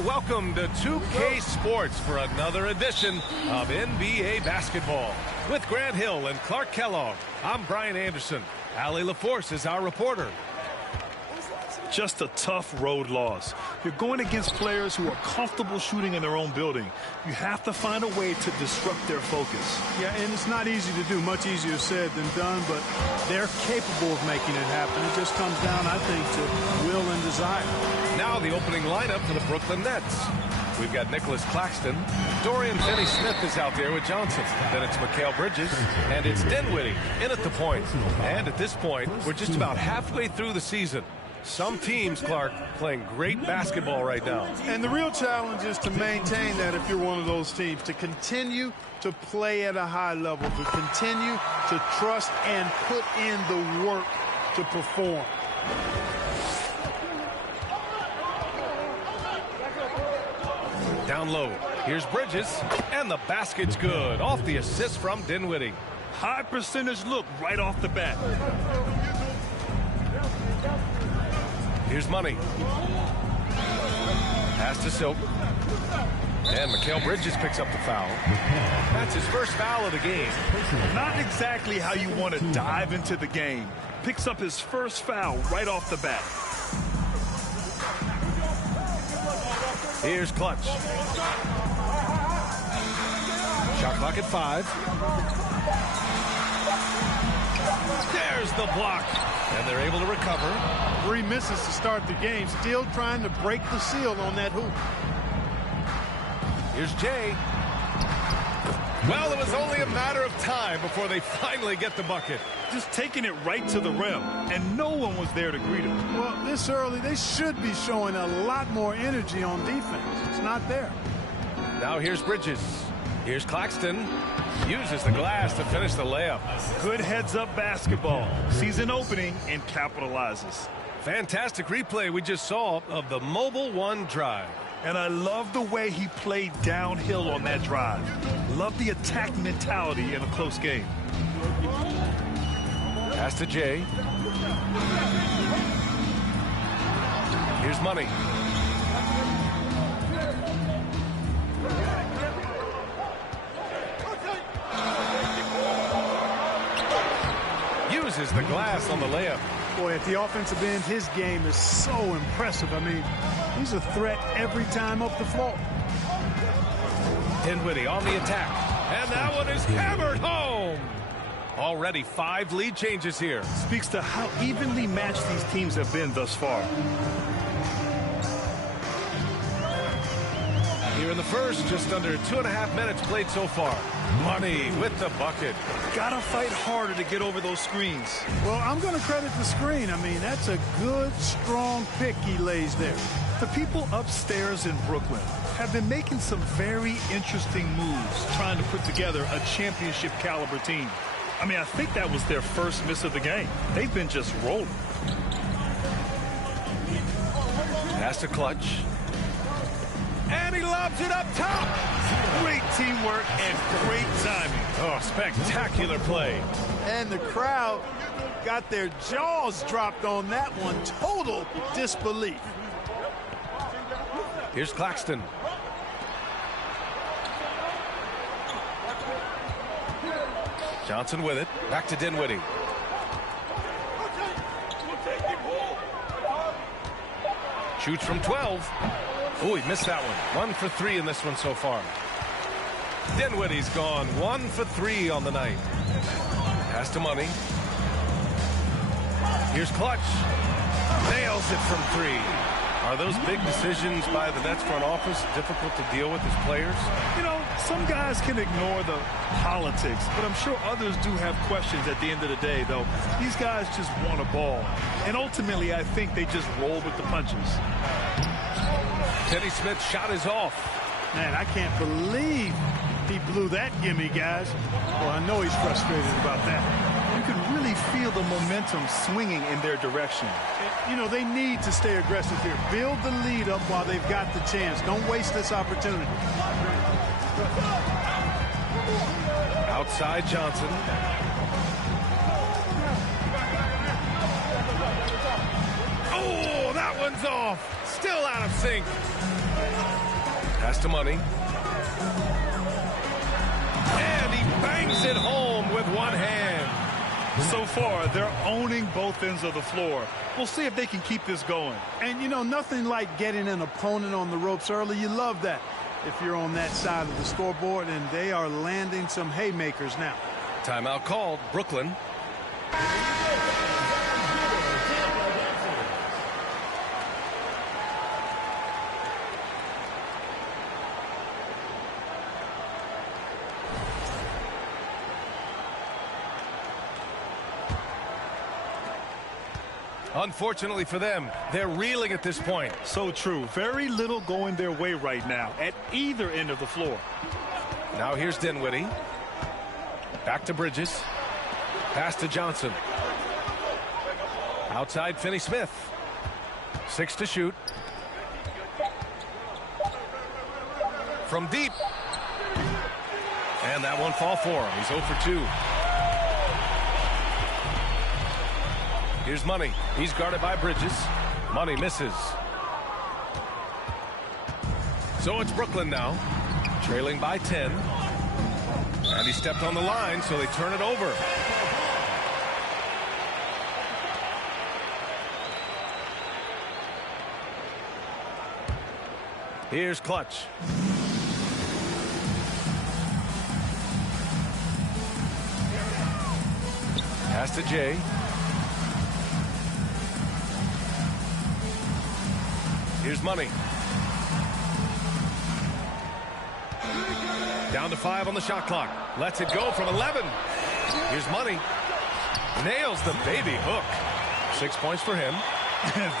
and welcome to 2K Sports for another edition of NBA basketball. With Grant Hill and Clark Kellogg, I'm Brian Anderson. Allie LaForce is our reporter. Just a tough road loss. You're going against players who are comfortable shooting in their own building. You have to find a way to disrupt their focus. Yeah, and it's not easy to do. Much easier said than done, but they're capable of making it happen. It just comes down, I think, to will and desire. Now the opening lineup for the Brooklyn Nets. We've got Nicholas Claxton. Dorian Finney-Smith is out there with Johnson. Then it's Mikal Bridges. And it's Dinwiddie in at the point. And at this point, we're just about halfway through the season. Some teams, Clark, playing great basketball right now. And the real challenge is to maintain that if you're one of those teams, to continue to play at a high level, to continue to trust and put in the work to perform. Down low, here's Bridges, and the basket's good. Off the assist from Dinwiddie. High percentage look right off the bat. Here's Money. Pass to Silk. And Mikal Bridges picks up the foul. That's his first foul of the game. Not exactly how you want to dive into the game. Picks up his first foul right off the bat. Here's Clutch. Shot clock at 5. There's the block. And they're able to recover. 3 misses to start the game. Still trying to break the seal on that hoop. Here's Jay. Well, it was only a matter of time before they finally get the bucket. Just taking it right to the rim, and no one was there to greet him. Well, this early, they should be showing a lot more energy on defense. It's not there. Now here's Bridges. Here's Claxton. Uses the glass to finish the layup. Good heads-up basketball. Sees an opening and capitalizes. Fantastic replay we just saw of the Mobile One drive. And I love the way he played downhill on that drive. Love the attack mentality in a close game. Pass to Jay. Here's Money. Uses the glass on the layup. Boy, at the offensive end, his game is so impressive. I mean, he's a threat every time up the floor. Dinwiddie on the attack. And that one is hammered home. Already 5 lead changes here. Speaks to how evenly matched these teams have been thus far. Here in the first, just under 2.5 minutes played so far. Money with the bucket. Gotta fight harder to get over those screens. Well, I'm going to credit the screen. I mean, that's a good, strong pick he lays there. The people upstairs in Brooklyn have been making some very interesting moves, trying to put together a championship caliber team. I mean, I think that was their first miss of the game. They've been just rolling. Pass to Clutch. And he lobs it up top. Great teamwork and great timing. Oh, spectacular play. And the crowd got their jaws dropped on that one. Total disbelief. Here's Claxton. Johnson with it. Back to Dinwiddie. Shoots from 12. Oh, he missed that one. 1 for 3 in this one so far. Dinwiddie's gone 1 for 3 on the night. Pass to Money. Here's Clutch. Nails it from 3. Are those big decisions by the Nets front office difficult to deal with as players? You know, some guys can ignore the politics, but I'm sure others do have questions at the end of the day, though. These guys just want a ball. And ultimately, I think they just roll with the punches. Finney-Smith's shot is off. Man, I can't believe he blew that gimme, guys. Well, I know he's frustrated about that. You can really feel the momentum swinging in their direction. You know, they need to stay aggressive here. Build the lead up while they've got the chance. Don't waste this opportunity. Outside Johnson. Oh, that one's off. Still out of sync. Pass to Money. And he bangs it home with one hand. So far, they're owning both ends of the floor. We'll see if they can keep this going. And, you know, nothing like getting an opponent on the ropes early. You love that if you're on that side of the scoreboard, and they are landing some haymakers now. Timeout called. Brooklyn. Unfortunately for them, they're reeling at this point. So true. Very little going their way right now at either end of the floor. Now here's Dinwiddie. Back to Bridges. Pass to Johnson. Outside Finney-Smith. 6 to shoot. From deep. And that one fall for him. He's 0 for 2. Here's Money. He's guarded by Bridges. Money misses. So it's Brooklyn now, trailing by 10. And he stepped on the line, so they turn it over. Here's Clutch. Pass to Jay. Here's Money. Down to 5 on the shot clock. Lets it go from 11. Here's Money. Nails the baby hook. 6 points for him.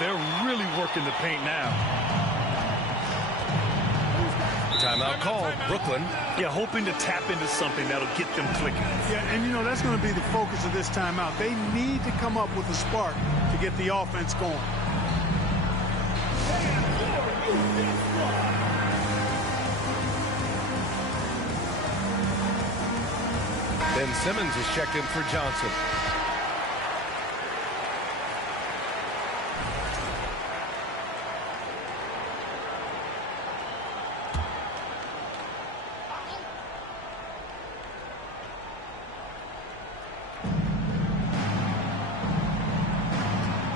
They're really working the paint now. Timeout called. Brooklyn. Yeah, hoping to tap into something that'll get them clicking. Yeah, and you know, that's going to be the focus of this timeout. They need to come up with a spark to get the offense going. Ben Simmons is checked in for Johnson.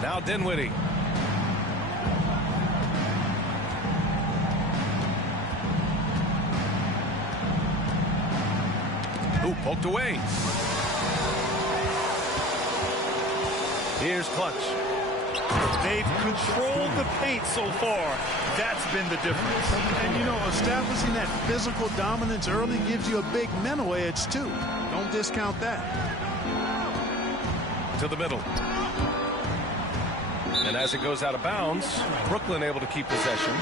Now Dinwiddie. Ooh, poked away. Here's Clutch. They've controlled the paint so far. That's been the difference. And, you know, establishing that physical dominance early gives you a big mental edge, too. Don't discount that. To the middle. And as it goes out of bounds, Brooklyn able to keep possession.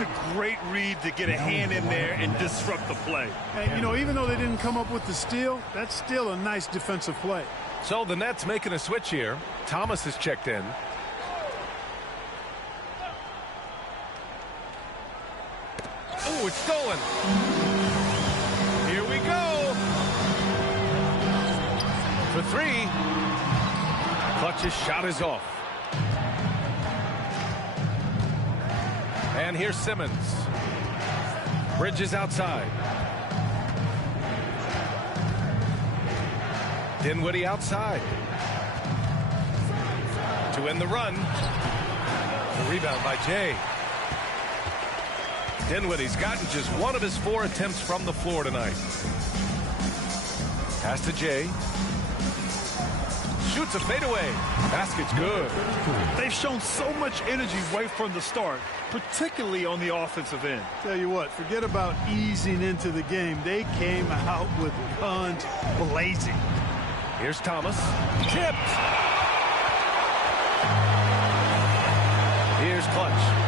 A great read to get a hand in there and disrupt the play. And, you know, even though they didn't come up with the steal, that's still a nice defensive play. So the Nets making a switch here. Thomas is checked in. Oh, it's stolen. Here we go. For 3. Clutch's shot is off. And here's Simmons. Bridges outside. Dinwiddie outside. To end the run. The rebound by Jay. Dinwiddie's gotten just 1 of his 4 attempts from the floor tonight. Pass to Jay. Shoots a fadeaway. Basket's good. They've shown so much energy right from the start, particularly on the offensive end. Tell you what, forget about easing into the game. They came out with guns blazing. Here's Thomas. Tipped. Here's Clutch.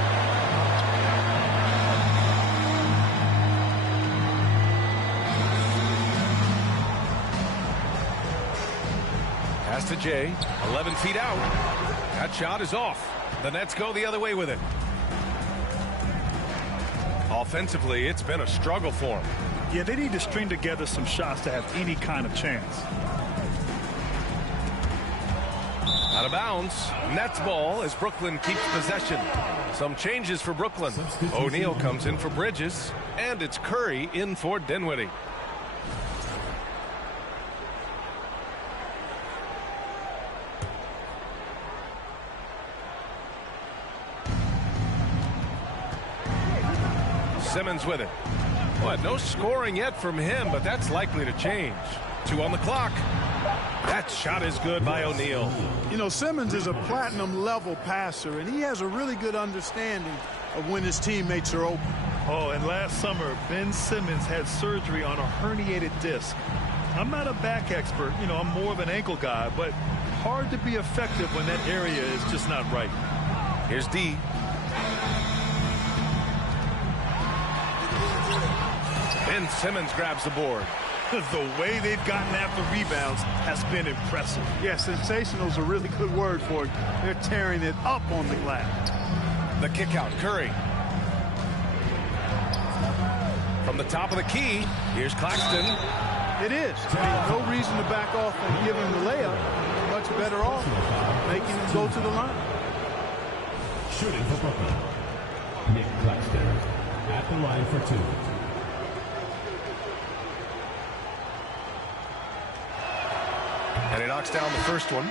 Pass to Jay. 11 feet out. That shot is off. The Nets go the other way with it. Offensively, it's been a struggle for them. Yeah, they need to string together some shots to have any kind of chance. Out of of bounds. Nets ball as Brooklyn keeps possession. Some changes for Brooklyn. O'Neal comes in for Bridges, and it's Curry in for Dinwiddie. Simmons with it. Well, no scoring yet from him, but that's likely to change. 2 on the clock. That shot is good by O'Neal. You know, Simmons is a platinum-level passer, and he has a really good understanding of when his teammates are open. Oh, and last summer, Ben Simmons had surgery on a herniated disc. I'm not a back expert. You know, I'm more of an ankle guy, but hard to be effective when that area is just not right. Here's D. Ben Simmons grabs the board. The way they've gotten after rebounds has been impressive. Yeah, sensational is a really good word for it. They're tearing it up on the glass. The kick out, Curry. From the top of the key, here's Claxton. It is. No reason to back off and give him the layup. Much better off making him go to the line. Shooting for Brooklyn. Nick Claxton at the line for 2. And he knocks down the first one.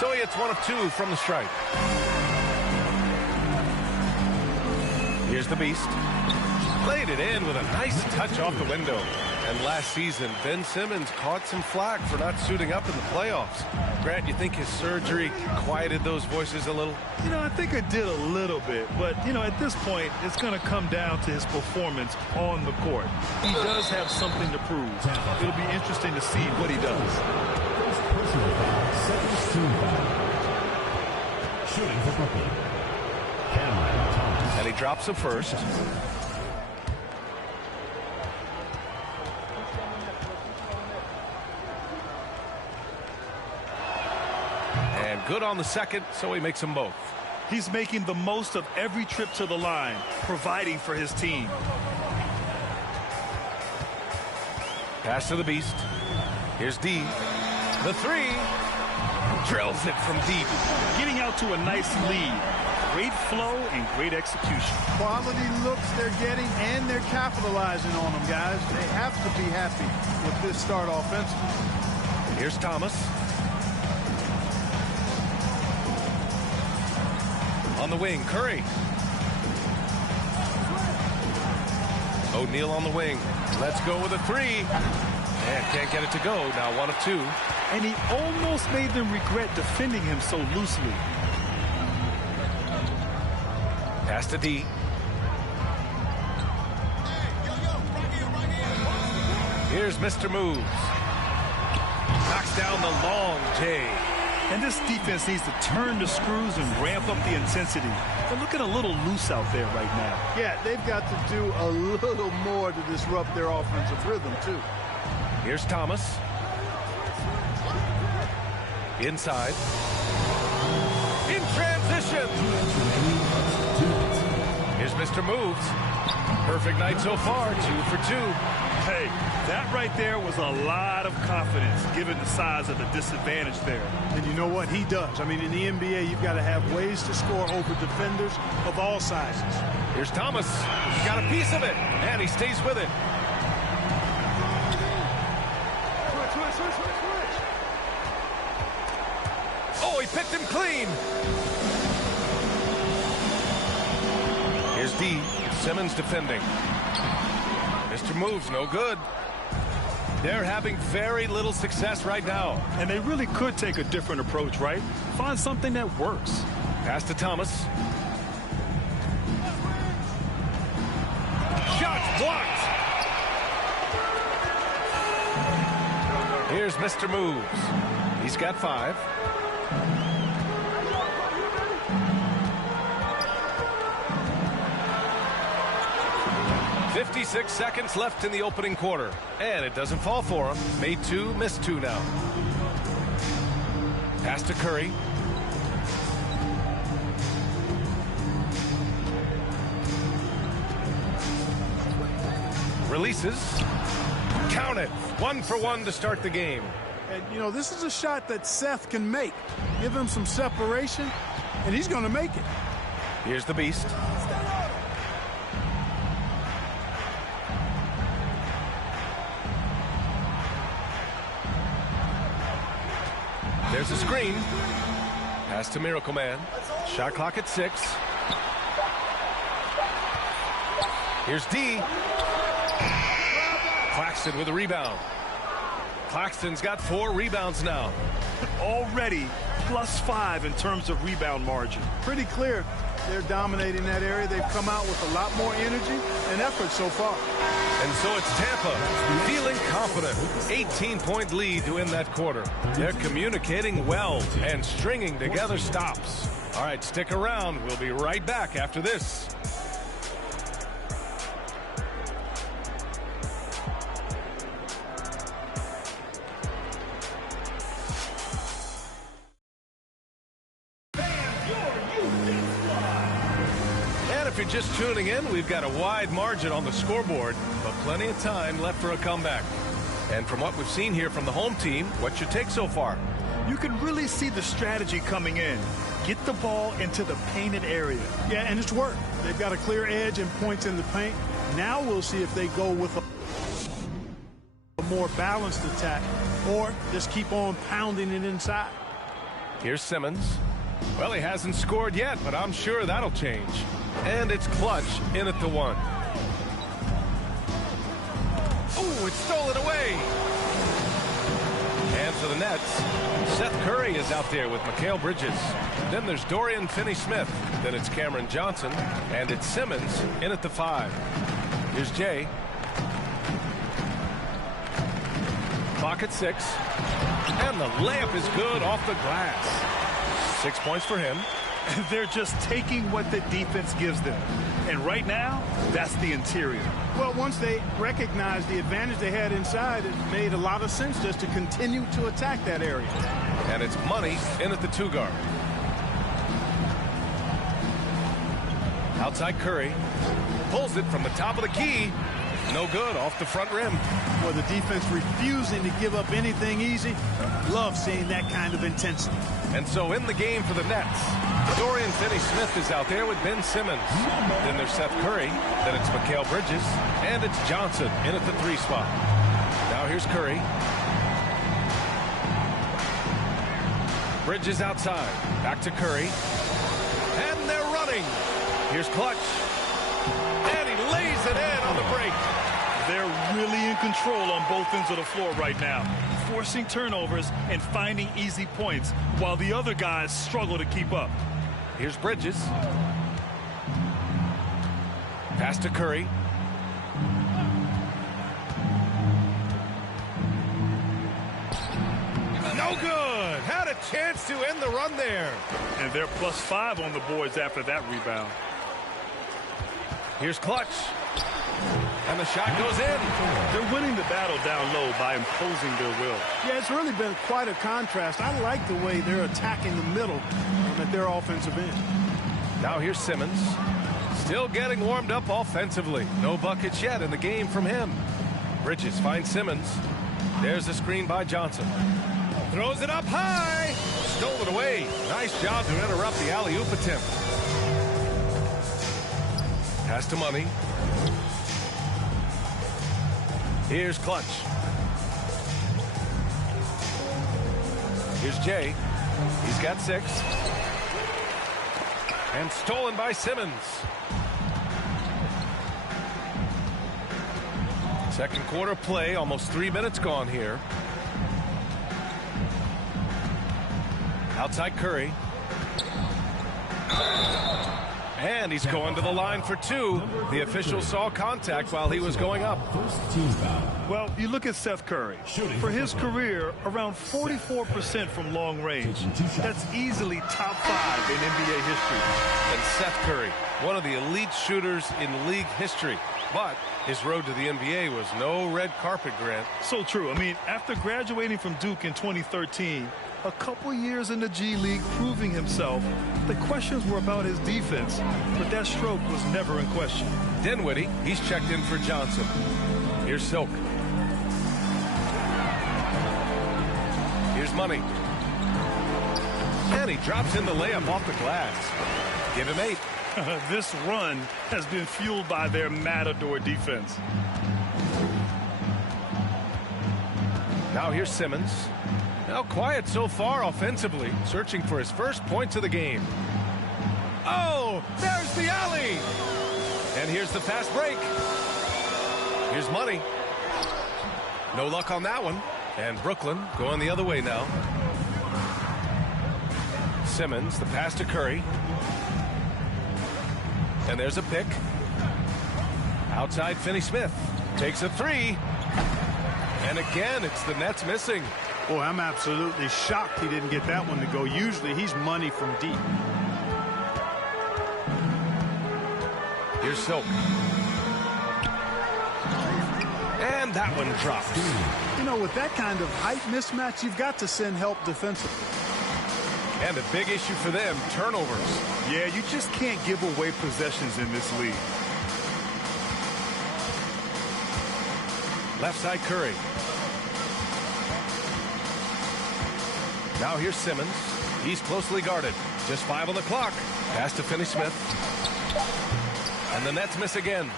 So he hits 1 of 2 from the stripe. Here's the Beast. Played it in with a nice touch off the window. And last season, Ben Simmons caught some flack for not suiting up in the playoffs. Grant, you think his surgery quieted those voices a little? You know, I think it did a little bit. But, you know, at this point, it's going to come down to his performance on the court. He does have something to prove. It'll be interesting to see what he does. First personal foul, second team foul. Shooting for Brooklyn. Cameron Thomas. And he drops the first. And good on the second, so he makes them both. He's making the most of every trip to the line, providing for his team. Pass to the Beast. Here's D. The 3. Drills it from deep. Getting out to a nice lead. Great flow and great execution. Quality looks they're getting, and they're capitalizing on them, guys. They have to be happy with this start offensively. Here's Thomas. On the wing, Curry. O'Neal on the wing. Let's go with a 3. And can't get it to go. Now 1 of 2. And he almost made them regret defending him so loosely. Pass to D. Here's Mr. Moves. Knocks down the long J. And this defense needs to turn the screws and ramp up the intensity. They're looking a little loose out there right now. Yeah, they've got to do a little more to disrupt their offensive rhythm, too. Here's Thomas. Inside. In transition. Here's Mr. Moves. Perfect night so far, 2 for 2. Hey, that right there was a lot of confidence given the size of the disadvantage there. And you know what? He does. I mean, in the NBA, you've got to have ways to score over defenders of all sizes. Here's Thomas. He got a piece of it, and he stays with it. Oh, he picked him clean. Here's D. Simmons defending. Mr. Moves, no good. They're having very little success right now. And they really could take a different approach, right? Find something that works. Pass to Thomas. Shots blocked. Here's Mr. Moves. He's got 5. "56 seconds left in the opening quarter. And it doesn't fall for him. Made 2, missed 2 now. Pass to Curry. releases. Count it. 1 for 1 to start the game. And, you know, this is a shot that Seth can make. Give him some separation, and he's going to make it. Here's the Beast. There's a screen. Pass to Miracle Man. Shot clock at 6. Here's D. Claxton with a rebound. Claxton's got 4 rebounds now. Already +5 in terms of rebound margin. Pretty clear they're dominating that area. They've come out with a lot more energy and effort so far. And so it's Tampa feeling confident. 18-point lead to end that quarter. They're communicating well and stringing together stops. All right, stick around. We'll be right back after this. If you're just tuning in, we've got a wide margin on the scoreboard, but plenty of time left for a comeback. And from what we've seen here from the home team, what's your take so far? You can really see the strategy coming in. Get the ball into the painted area. Yeah, and it's worked. They've got a clear edge and points in the paint. Now we'll see if they go with a more balanced attack or just keep on pounding it inside. Here's Simmons. Well, he hasn't scored yet, but I'm sure that'll change. And it's Clutch in at the 1. Oh, it's stolen away. And for the Nets, Seth Curry is out there with Mikal Bridges. Then there's Dorian Finney-Smith. Then it's Cameron Johnson. And it's Simmons in at the 5. Here's Jay. Clock at 6. And the layup is good off the glass. 6 points for him. They're just taking what the defense gives them. And right now, that's the interior. Well, once they recognized the advantage they had inside, it made a lot of sense just to continue to attack that area. And it's Money in at the 2 guard. Outside Curry. Pulls it from the top of the key. No good, off the front rim. Well, the defense refusing to give up anything easy. Love seeing that kind of intensity. And so in the game for the Nets, Dorian Finney-Smith is out there with Ben Simmons. Then there's Seth Curry. Then it's Mikal Bridges. And it's Johnson in at the 3 spot. Now here's Curry. Bridges outside. Back to Curry. And they're running. Here's Clutch. And he lays it in on the break. They're really in control on both ends of the floor right now, forcing turnovers and finding easy points while the other guys struggle to keep up. Here's Bridges. Pass to Curry. No good. Had a chance to end the run there. And they're +5 on the boards after that rebound. Here's Clutch. And the shot goes in. They're winning the battle down low by imposing their will. Yeah, it's really been quite a contrast. I like the way they're attacking the middle at their offensive end. Now here's Simmons. Still getting warmed up offensively. No buckets yet in the game from him. Bridges finds Simmons. There's a screen by Johnson. Throws it up high. Stolen away. Nice job to interrupt the alley-oop attempt. Pass to Money. Here's Clutch. Here's Jay. He's got 6. And stolen by Simmons. Second quarter play, almost 3 minutes gone here. Outside Curry. And he's going to the line for 2. The official saw contact while he was going up. Well, you look at Seth Curry. For his career, around 44% from long range. That's easily top 5 in NBA history. And Seth Curry, one of the elite shooters in league history. But his road to the NBA was no red carpet, Grant. So true. I mean, after graduating from Duke in 2013, a couple years in the G League proving himself, the questions were about his defense, but that stroke was never in question. Dinwiddie, he's checked in for Johnson. Here's Silk. Here's Money. And he drops in the layup off the glass. Give him 8. This run has been fueled by their Matador defense. Now here's Simmons. Now quiet so far offensively, searching for his first points of the game. Oh, there's the alley. And here's the fast break. Here's Money. No luck on that one. And Brooklyn going the other way now. Simmons, the pass to Curry. And there's a pick. Outside, Finney-Smith takes a 3. And again, it's the Nets missing. Boy, I'm absolutely shocked he didn't get that one to go. Usually he's money from deep. Here's Silk. And that one drops. You know, with that kind of height mismatch, you've got to send help defensively. And a big issue for them, turnovers. Yeah, you just can't give away possessions in this league. Left side, Curry. Now here's Simmons. He's closely guarded. Just 5 on the clock. Pass to Finney-Smith. And the Nets miss again.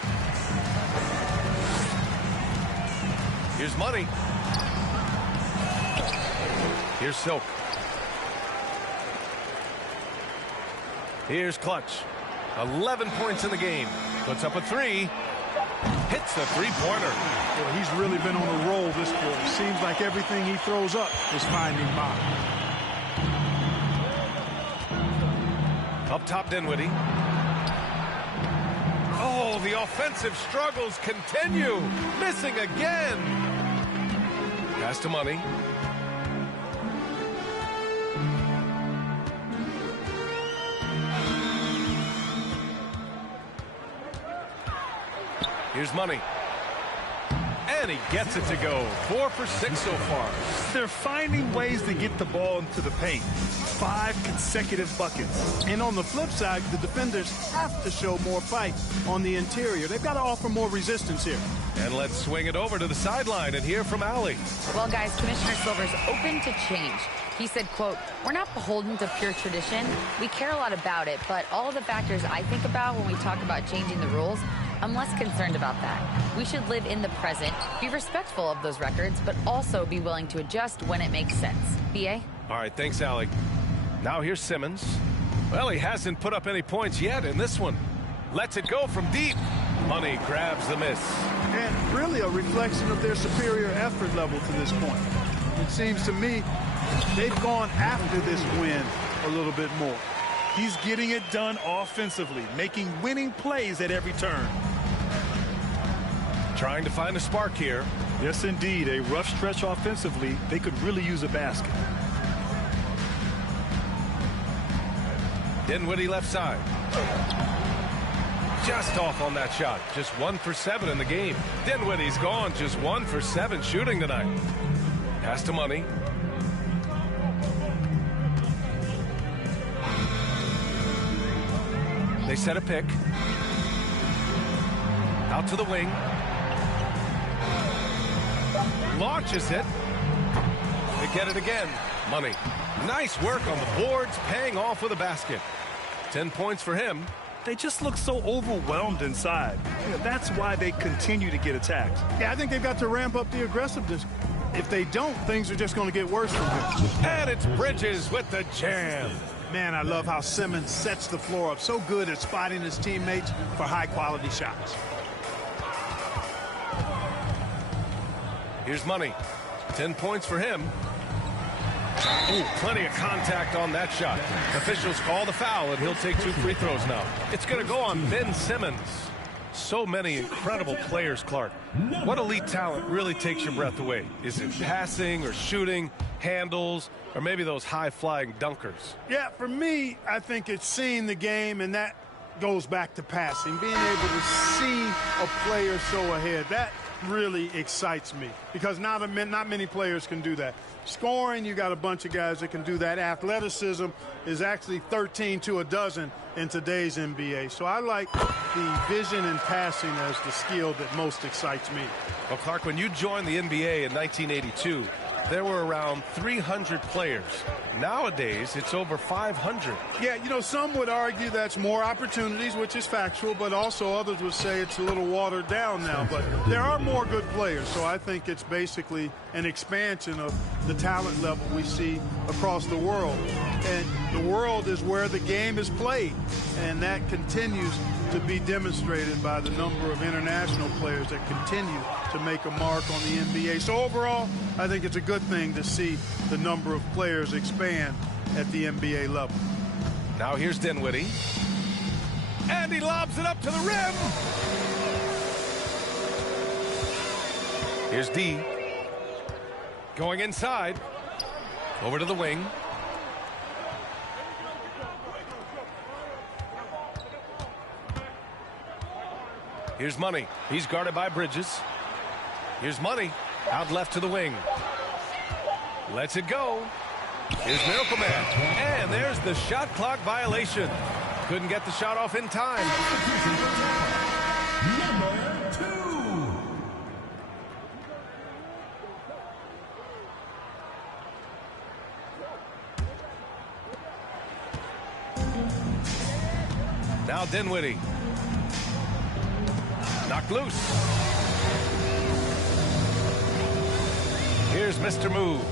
Here's Money. Here's Silk. Here's Clutch. 11 points in the game. Puts up a 3. Hits the three-pointer. Well, he's really been on a roll this quarter. Seems like everything he throws up is finding bottom. Up top, Dinwiddie. Oh, the offensive struggles continue. Missing again. Pass to Money. Here's Money. And he gets it to go. 4 for 6 so far. They're finding ways to get the ball into the paint. 5 consecutive buckets. And on the flip side, the defenders have to show more fight on the interior. They've got to offer more resistance here. And let's swing it over to the sideline and hear from Allie. Well, guys, Commissioner Silver's open to change. He said, quote, "We're not beholden to pure tradition. We care a lot about it, but all the factors I think about when we talk about changing the rules, I'm less concerned about that. We should live in the present, be respectful of those records, but also be willing to adjust when it makes sense." B.A.? All right, thanks, Allie. Now here's Simmons. Well, he hasn't put up any points yet in this one. Lets it go from deep. Money grabs the miss. And really a reflection of their superior effort level to this point. It seems to me they've gone after this win a little bit more. He's getting it done offensively, making winning plays at every turn. Trying to find a spark here. Yes, indeed. A rough stretch offensively. They could really use a basket. Dinwiddie left side. Just off on that shot. Just 1 for 7 in the game. Dinwiddie's gone. Just 1 for 7 shooting tonight. Pass to Money. They set a pick. Out to the wing. Launches it. They get it again. Money. Nice work on the boards, paying off with a basket. 10 points for him. They just look so overwhelmed inside. That's why they continue to get attacked. Yeah, I think they've got to ramp up the aggressiveness. If they don't, things are just going to get worse from them. And it's Bridges with the jam. Man, I love how Simmons sets the floor up. So good at spotting his teammates for high-quality shots. Here's Money. 10 points for him. Ooh, plenty of contact on that shot. Officials call the foul, and he'll take 2 free throws now. It's going to go on Ben Simmons. So many incredible players, Clark. What elite talent really takes your breath away? Is it passing or shooting, handles, or maybe those high-flying dunkers? Yeah, for me, I think it's seeing the game, and that goes back to passing. Being able to see a player so ahead. really excites me because not many players can do that. Scoring, you got a bunch of guys that can do that. Athleticism is actually 13 to a dozen in today's NBA. So I like the vision and passing as the skill that most excites me. Well, Clark, when you joined the NBA in 1982, there were around 300 players. Nowadays, it's over 500. Yeah, you know, some would argue that's more opportunities, which is factual, but also others would say it's a little watered down now. But there are more good players, so I think it's basically an expansion of the talent level we see across the world. And the world is where the game is played, and that continues to be demonstrated by the number of international players that continue to make a mark on the NBA. So overall, I think it's a good thing to see the number of players expand at the NBA level. Now here's Dinwiddie. And he lobs it up to the rim. Here's D. Going inside. Over to the wing. Here's Money. He's guarded by Bridges. Here's Money. Out left to the wing. Lets it go. Here's Miracle Man. And there's the shot clock violation. Couldn't get the shot off in time. Number 2. Now Dinwiddie. Knocked loose. Here's Mr. Moves.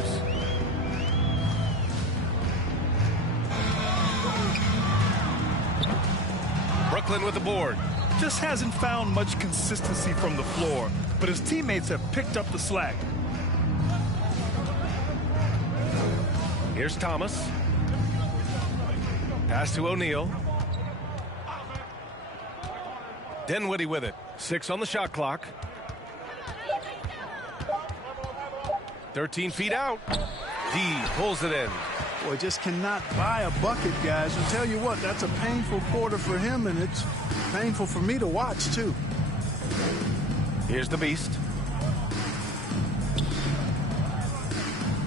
Brooklyn with the board. Just hasn't found much consistency from the floor, but his teammates have picked up the slack. Here's Thomas. Pass to O'Neal. Dinwiddie with it. 6 on the shot clock. 13 feet out. D pulls it in. Boy, just cannot buy a bucket, guys. And tell you what, that's a painful quarter for him, and it's painful for me to watch, too. Here's the Beast.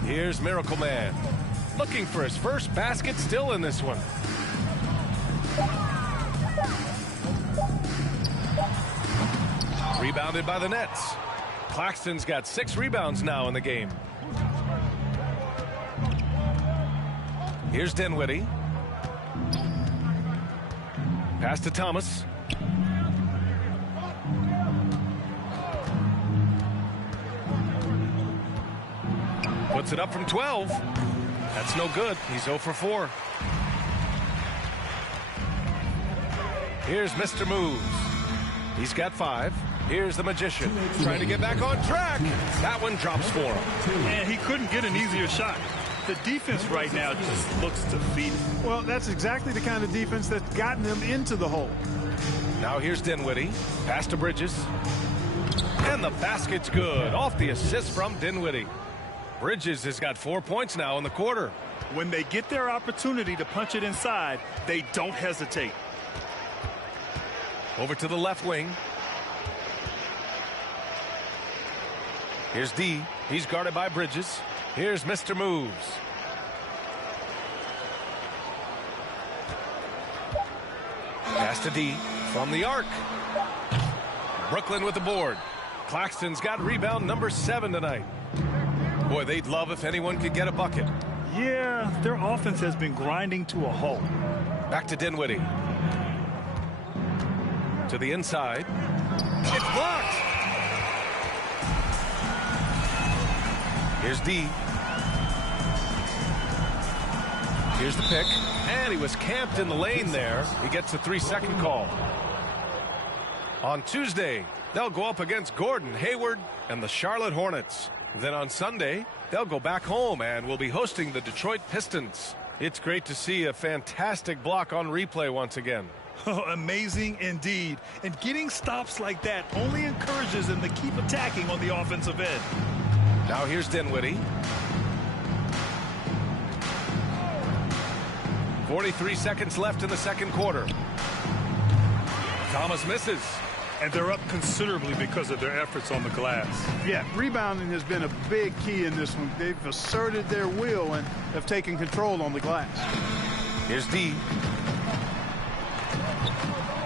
Here's Miracle Man. Looking for his first basket still in this one. Rebounded by the Nets. Claxton's got 6 rebounds now in the game. Here's Dinwiddie. Pass to Thomas. Puts it up from 12. That's no good. He's 0 for 4. Here's Mr. Moves. He's got 5. Here's the Magician. Trying to get back on track. That one drops for him. And he couldn't get an easier shot. The defense right now just looks defeated. Well, that's exactly the kind of defense that's gotten them into the hole. Now here's Dinwiddie. Pass to Bridges. And the basket's good. Off the assist from Dinwiddie. Bridges has got 4 points now in the quarter. When they get their opportunity to punch it inside, they don't hesitate. Over to the left wing. Here's D. He's guarded by Bridges. Here's Mr. Moves. Pass to D from the arc. Brooklyn with the board. Claxton's got rebound number 7 tonight. Boy, they'd love if anyone could get a bucket. Yeah, their offense has been grinding to a halt. Back to Dinwiddie. To the inside. It's blocked. Here's D. Here's the pick. And he was camped in the lane there. He gets a 3-second call. On Tuesday, they'll go up against Gordon Hayward and the Charlotte Hornets. Then on Sunday, they'll go back home and will be hosting the Detroit Pistons. It's great to see a fantastic block on replay once again. Oh, amazing indeed. And getting stops like that only encourages them to keep attacking on the offensive end. Now here's Dinwiddie. 43 seconds left in the second quarter. Thomas misses. And they're up considerably because of their efforts on the glass. Yeah, rebounding has been a big key in this one. They've asserted their will and have taken control on the glass. Here's D.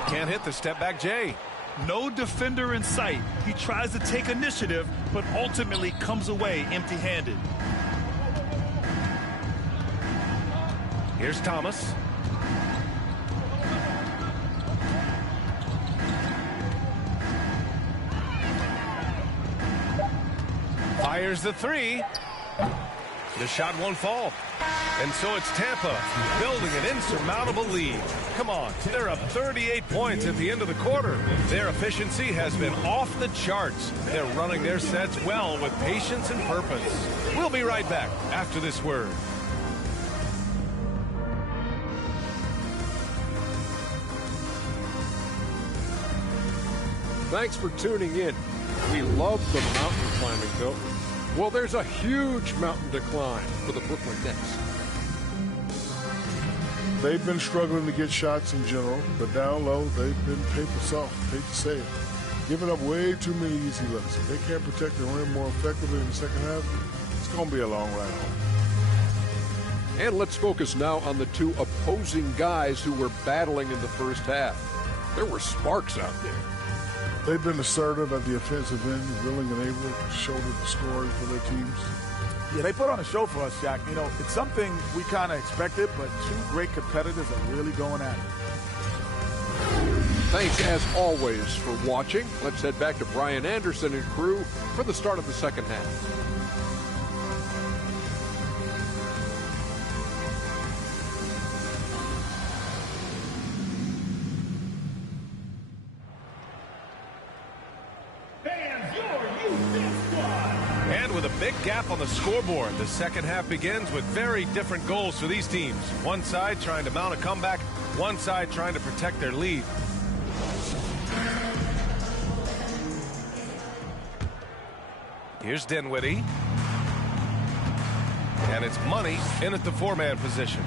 Can't hit the step-back J. No defender in sight. He tries to take initiative, but ultimately comes away empty-handed. Here's Thomas. Fires the three. The shot won't fall. And so it's Tampa building an insurmountable lead. Come on, they're up 38 points at the end of the quarter. Their efficiency has been off the charts. They're running their sets well with patience and purpose. We'll be right back after this word. Thanks for tuning in. We love the mountain climbing, though. Well, there's a huge mountain to climb for the Brooklyn Nets. They've been struggling to get shots in general, but down low, they've been paper soft, hate to say it. Giving up way too many easy looks. If they can't protect the rim more effectively in the second half, it's going to be a long ride home. And let's focus now on the two opposing guys who were battling in the first half. There were sparks out there. They've been assertive at the offensive end, willing and able to shoulder the scoring for their teams. Yeah, they put on a show for us, Shaq. You know, it's something we kind of expected, but two great competitors are really going at it. Thanks, as always, for watching. Let's head back to Brian Anderson and crew for the start of the second half. Big gap on the scoreboard. The second half begins with very different goals for these teams. One side trying to mount a comeback, one side trying to protect their lead. Here's Dinwiddie. And it's Money in at the four-man position.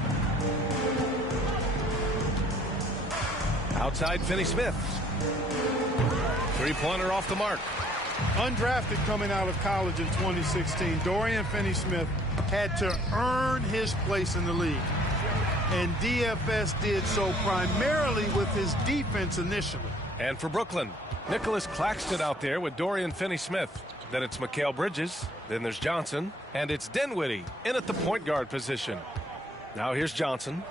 Outside Finney-Smith. Three-pointer off the mark. Undrafted coming out of college in 2016, Dorian Finney-Smith had to earn his place in the league. And DFS did so primarily with his defense initially. And for Brooklyn, Nicholas Claxton out there with Dorian Finney-Smith. Then it's Mikal Bridges. Then there's Johnson. And it's Dinwiddie in at the point guard position. Now here's Johnson.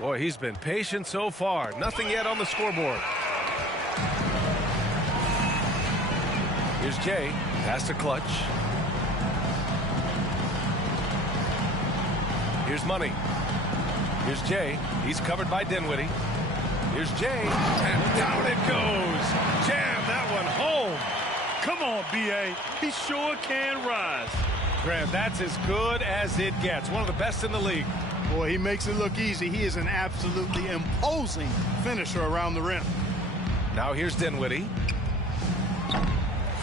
Boy, he's been patient so far. Nothing yet on the scoreboard. Here's Jay, pass to Clutch. Here's Money. Here's Jay, he's covered by Dinwiddie. Here's Jay, and down it goes. Jam that one home. Come on, B.A. He sure can rise. Graham, that's as good as it gets. One of the best in the league. Boy, he makes it look easy. He is an absolutely imposing finisher around the rim. Now here's Dinwiddie.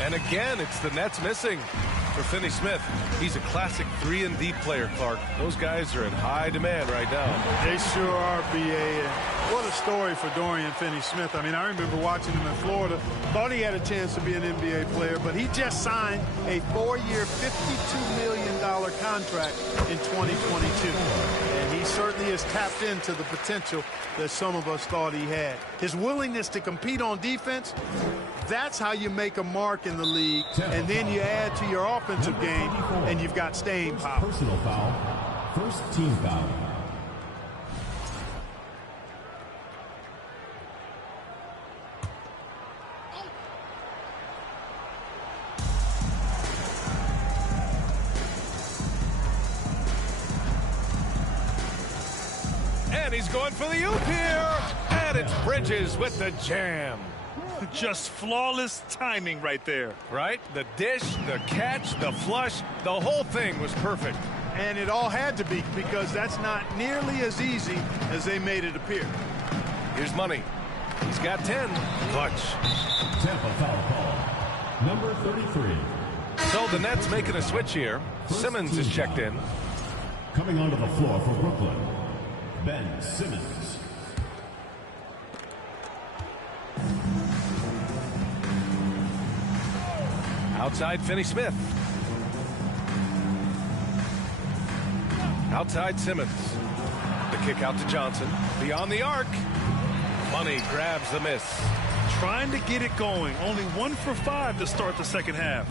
And again, it's the Nets missing for Finney-Smith. He's a classic 3-and-D player, Clark. Those guys are in high demand right now. They sure are, B.A. What a story for Dorian Finney-Smith. I mean, I remember watching him in Florida. Thought he had a chance to be an NBA player, but he just signed a 4-year, $52 million contract in 2022. And he certainly has tapped into the potential that some of us thought he had. His willingness to compete on defense, that's how you make a mark in the league. And then you add to your offensive game, and you've got staying power. Personal foul. First team foul. And he's going for the oop here. And it's Bridges with the jam. Just flawless timing right there. Right? The dish, the catch, the flush, the whole thing was perfect. And it all had to be, because that's not nearly as easy as they made it appear. Here's Money. He's got 10. Clutch. Tampa foul call. Number 33. So the Nets making a switch here. Simmons is checked in. Coming onto the floor for Brooklyn, Ben Simmons. Outside, Finney Smith. Outside, Simmons. The kick out to Johnson. Beyond the arc. Money grabs the miss. Trying to get it going. Only 1 for 5 to start the second half.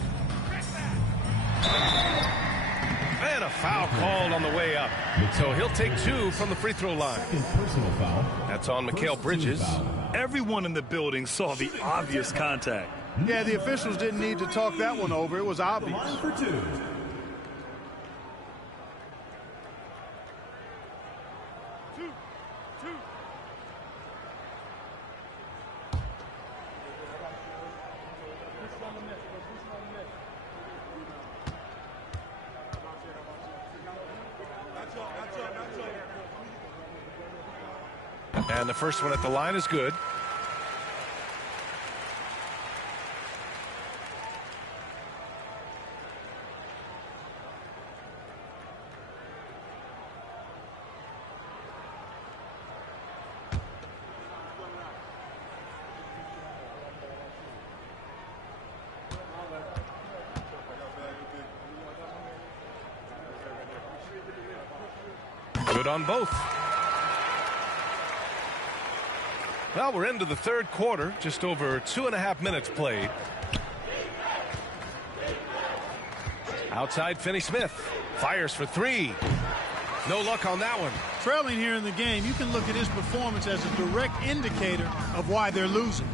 And a foul called on the way up. So he'll take 2 from the free throw line. Personal foul. That's on Mikal Bridges. Everyone in the building saw the obvious contact. Yeah, the officials didn't need to talk that one over. It was obvious. Line for 2. And the first one at the line is good. Good on both. Well, we're into the third quarter, just over 2.5 minutes played. Outside, Finney Smith fires for 3. No luck on that one. Trailing here in the game, you can look at his performance as a direct indicator of why they're losing.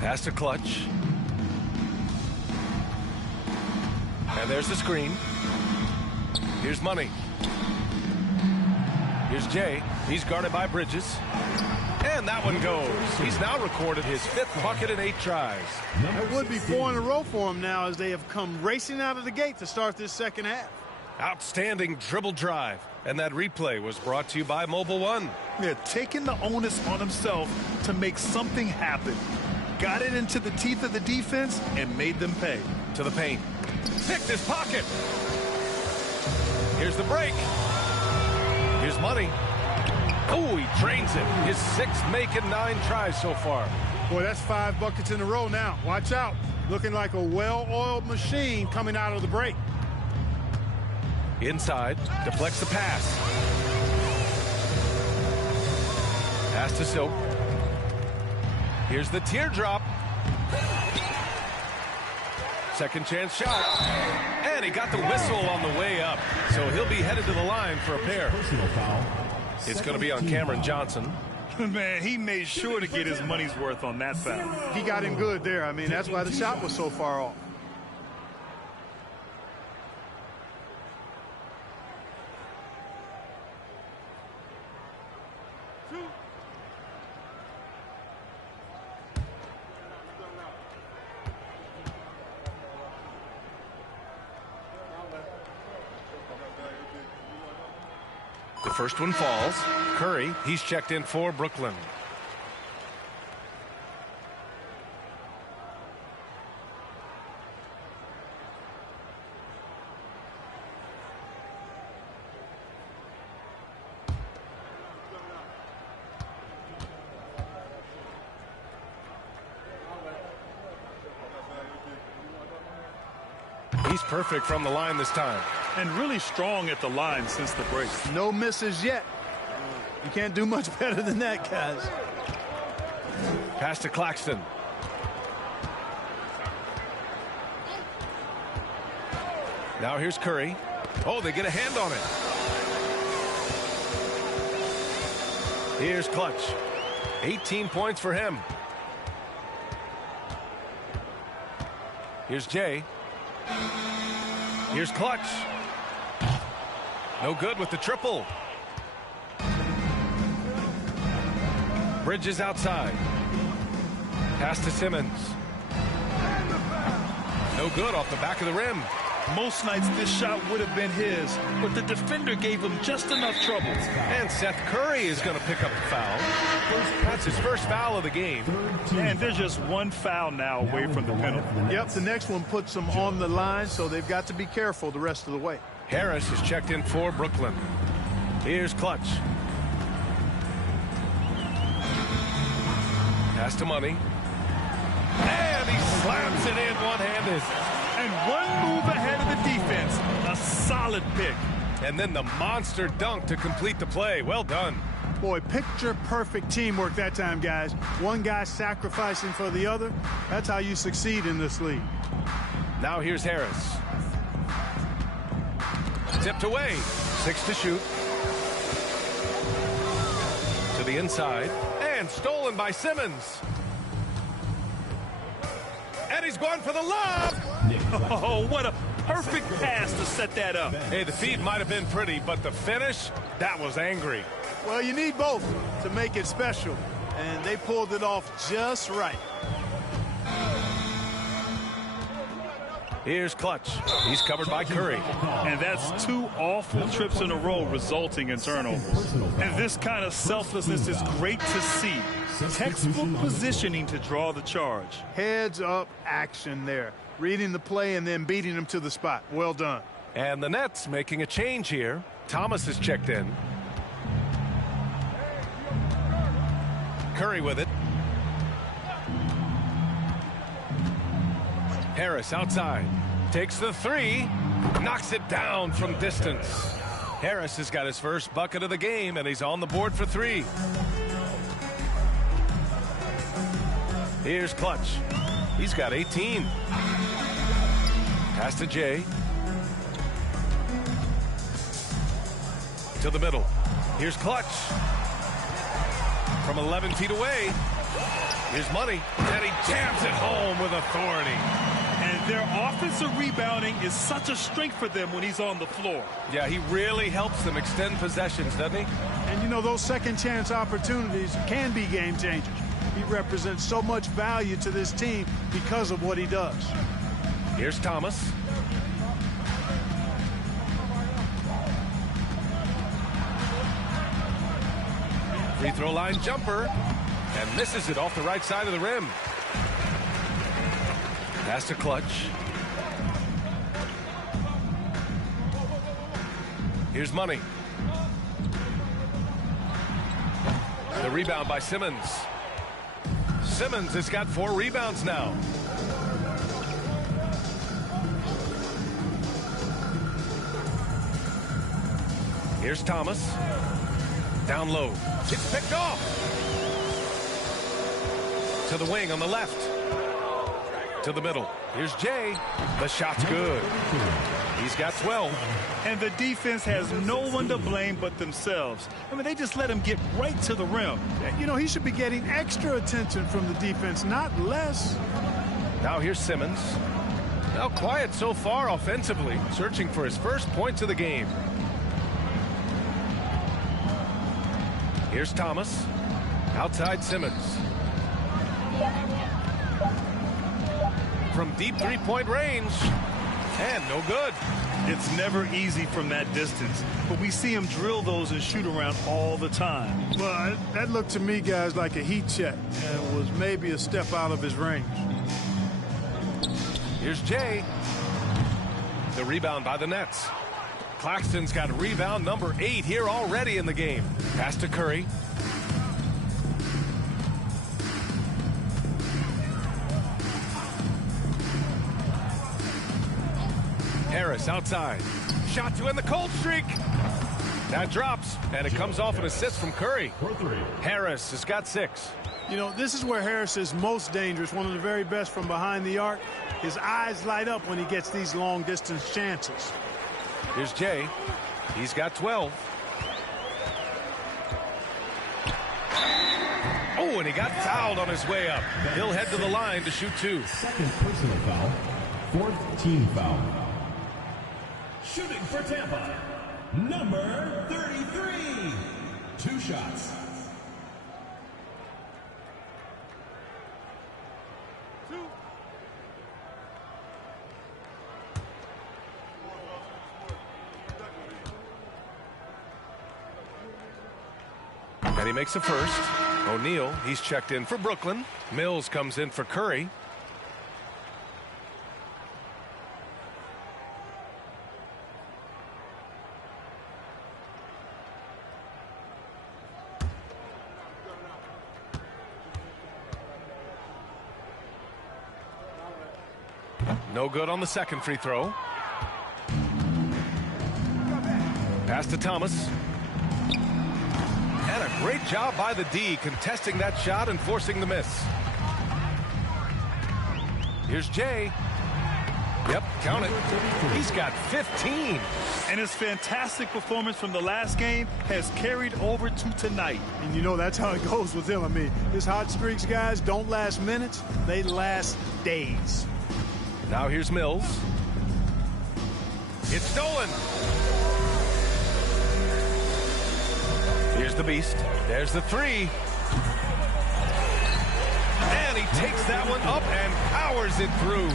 Pass to Clutch. And there's the screen. Here's Money. Here's Jay. He's guarded by Bridges. And that one goes. He's now recorded his 5th bucket in 8 tries. It would be 4 in a row for him now as they have come racing out of the gate to start this second half. Outstanding dribble drive. And that replay was brought to you by Mobile One. Yeah, taking the onus on himself to make something happen. Got it into the teeth of the defense and made them pay. To the paint. Picked his pocket. Here's the break. Here's Money. Oh, he drains it. His 6th make in 9 tries so far. Boy, that's 5 buckets in a row now. Watch out. Looking like a well-oiled machine coming out of the break. Inside, deflects the pass. Pass to Silk. Here's the teardrop. Second chance shot. And he got the whistle on the way up. So he'll be headed to the line for a pair. Personal foul. It's going to be on Cameron Johnson. Man, he made sure to get his money's worth on that foul. He got him good there. I mean, that's why the shot was so far off. The first one falls. Curry, he's checked in for Brooklyn. He's perfect from the line this time. And really strong at the line since the break. No misses yet. You can't do much better than that, guys. Pass to Claxton. Now here's Curry. Oh, they get a hand on it. Here's Clutch. 18 points for him. Here's Jay. Here's Clutch. No good with the triple. Bridges outside. Pass to Simmons. No good off the back of the rim. Most nights this shot would have been his, but the defender gave him just enough trouble. And Seth Curry is going to pick up the foul. That's his first foul of the game. And there's just one foul now away from the penalty. Yep, the next one puts them on the line, so they've got to be careful the rest of the way. Harris is checked in for Brooklyn. Here's Clutch. Pass to Money. And and he slams it in one-handed. And one move ahead of the defense. A solid pick. And then the monster dunk to complete the play. Well done. Boy, picture-perfect teamwork that time, guys. One guy sacrificing for the other. That's how you succeed in this league. Now here's Harris. Tipped away. 6 to shoot. To the inside. And stolen by Simmons. And he's going for the lob. Oh, what a perfect pass to set that up. Hey, the feed might have been pretty, but the finish, that was angry. Well, you need both to make it special, and they pulled it off just right. Here's Clutch. He's covered by Curry. And that's 2 awful trips in a row resulting in turnovers. And this kind of selflessness is great to see. Textbook positioning to draw the charge. Heads up action there. Reading the play and then beating him to the spot. Well done. And the Nets making a change here. Thomas is checked in. Curry with it. Harris outside. Takes the 3. Knocks it down from distance. Harris has got his first bucket of the game, and he's on the board for 3. Here's Clutch. He's got 18. Pass to Jay. To the middle. Here's Clutch. From 11 feet away. Here's Money. And he jams it home with authority. And their offensive rebounding is such a strength for them when he's on the floor. Yeah, he really helps them extend possessions, doesn't he? And, you know, those second chance opportunities can be game changers. He represents so much value to this team because of what he does. Here's Thomas. Free throw line jumper. And misses it off the right side of the rim. Pass to Clutch. Here's Money. The rebound by Simmons. Simmons has got 4 rebounds now. Here's Thomas. Down low. It's picked off. To the wing on the left. To the middle. Here's Jay. The shot's good. He's got 12. And the defense has no one to blame but themselves. I mean, they just let him get right to the rim. You know, he should be getting extra attention from the defense, not less. Now here's Simmons. Now quiet so far offensively, searching for his first points of the game. Here's Thomas. Outside Simmons. From deep three-point range. And no good. It's never easy from that distance, but we see him drill those and shoot around all the time. Well, that looked to me, guys, like a heat check and was maybe a step out of his range. Here's Jay. The rebound by the Nets. Claxton's got rebound number 8 here already in the game. Pass to Curry. Harris outside. Shot to end the cold streak. That drops, and it comes off an assist from Curry. Harris has got 6. You know, this is where Harris is most dangerous, one of the very best from behind the arc. His eyes light up when he gets these long-distance chances. Here's Jay. He's got 12. Oh, and he got fouled on his way up. He'll head to the line to shoot 2. Second personal foul. 4th team foul. Shooting for Tampa, number 33. 2 shots. And he makes a first. O'Neal, he's checked in for Brooklyn. Mills comes in for Curry. No good on the second free throw. Pass to Thomas. And a great job by the D contesting that shot and forcing the miss. Here's Jay. Yep, count it. He's got 15. And his fantastic performance from the last game has carried over to tonight. And you know that's how it goes with him. I mean, his hot streaks, guys, don't last minutes. They last days. Now here's Mills. It's stolen. Here's the Beast. There's the three. And he takes that one up and powers it through.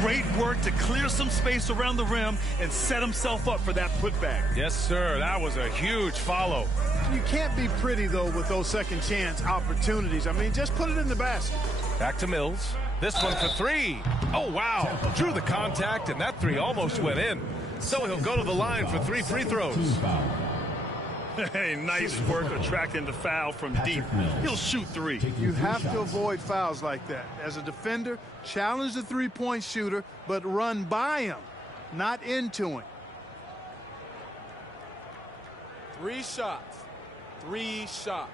Great work to clear some space around the rim and set himself up for that putback. Yes, sir. That was a huge follow. You can't be pretty, though, with those second chance opportunities. I mean, just put it in the basket. Back to Mills. This one for three. Oh, wow. Drew the contact, and that three almost went in. So he'll go to the line for 3 free throws. Hey, nice work attracting the foul from deep. He'll shoot 3. You have to avoid fouls like that. As a defender, challenge the three-point shooter, but run by him, not into him. 3 shots. 3 shots.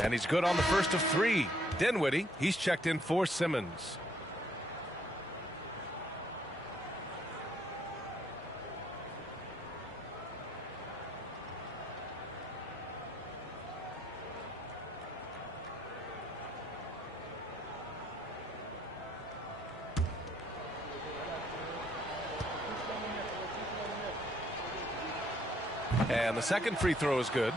And he's good on the first of 3. Dinwiddie, he's checked in for Simmons. And the second free throw is good.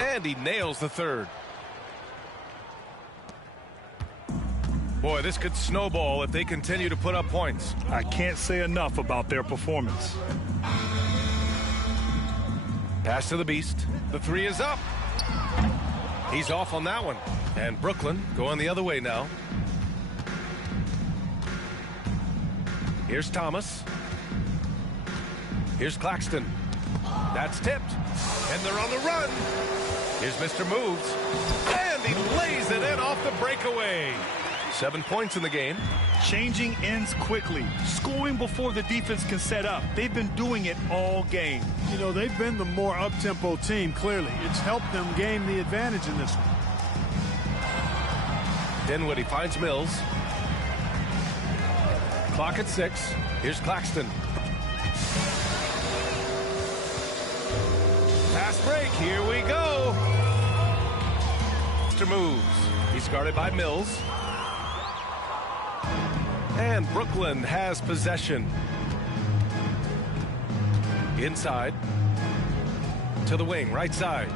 And he nails the third. Boy, this could snowball if they continue to put up points. I can't say enough about their performance. Pass to the Beast. The three is up. He's off on that one. And Brooklyn going the other way now. Here's Thomas. Here's Claxton. That's tipped. And they're on the run. Here's Mr. Moves. And he lays it in off the breakaway. 7 points in the game. Changing ends quickly. Scoring before the defense can set up. They've been doing it all game. You know, they've been the more up-tempo team, clearly. It's helped them gain the advantage in this one. Dinwiddie finds Mills. Clock at 6. Here's Claxton. Fast break. Here we go. Mr. Moves. He's guarded by Mills. And Brooklyn has possession. Inside. To the wing, right side.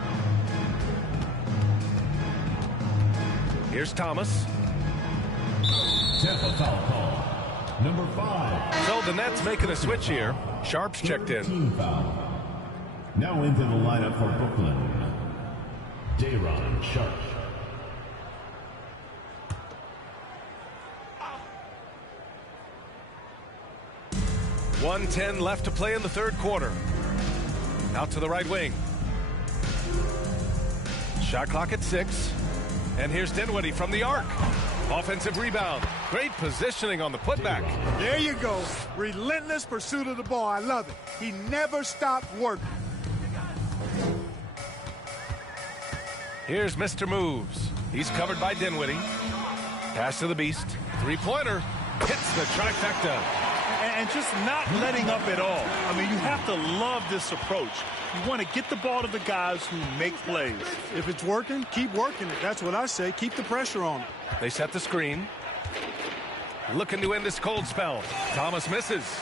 Here's Thomas. Tampa foul call. Number 5. So the Nets making a switch here. Sharp's checked in. Team foul. Now into the lineup for Brooklyn. Day'Ron Sharpe. 1:10 left to play in the third quarter. Out to the right wing. Shot clock at 6. And here's Dinwiddie from the arc. Offensive rebound. Great positioning on the putback. There you go. Relentless pursuit of the ball. I love it. He never stopped working. Here's Mr. Moves. He's covered by Dinwiddie. Pass to the Beast. Three-pointer. Hits the trifecta. And just not letting up at all. I mean, you have to love this approach. You want to get the ball to the guys who make plays. If it's working, keep working it. That's what I say. Keep the pressure on it. They set the screen. Looking to end this cold spell. Thomas misses.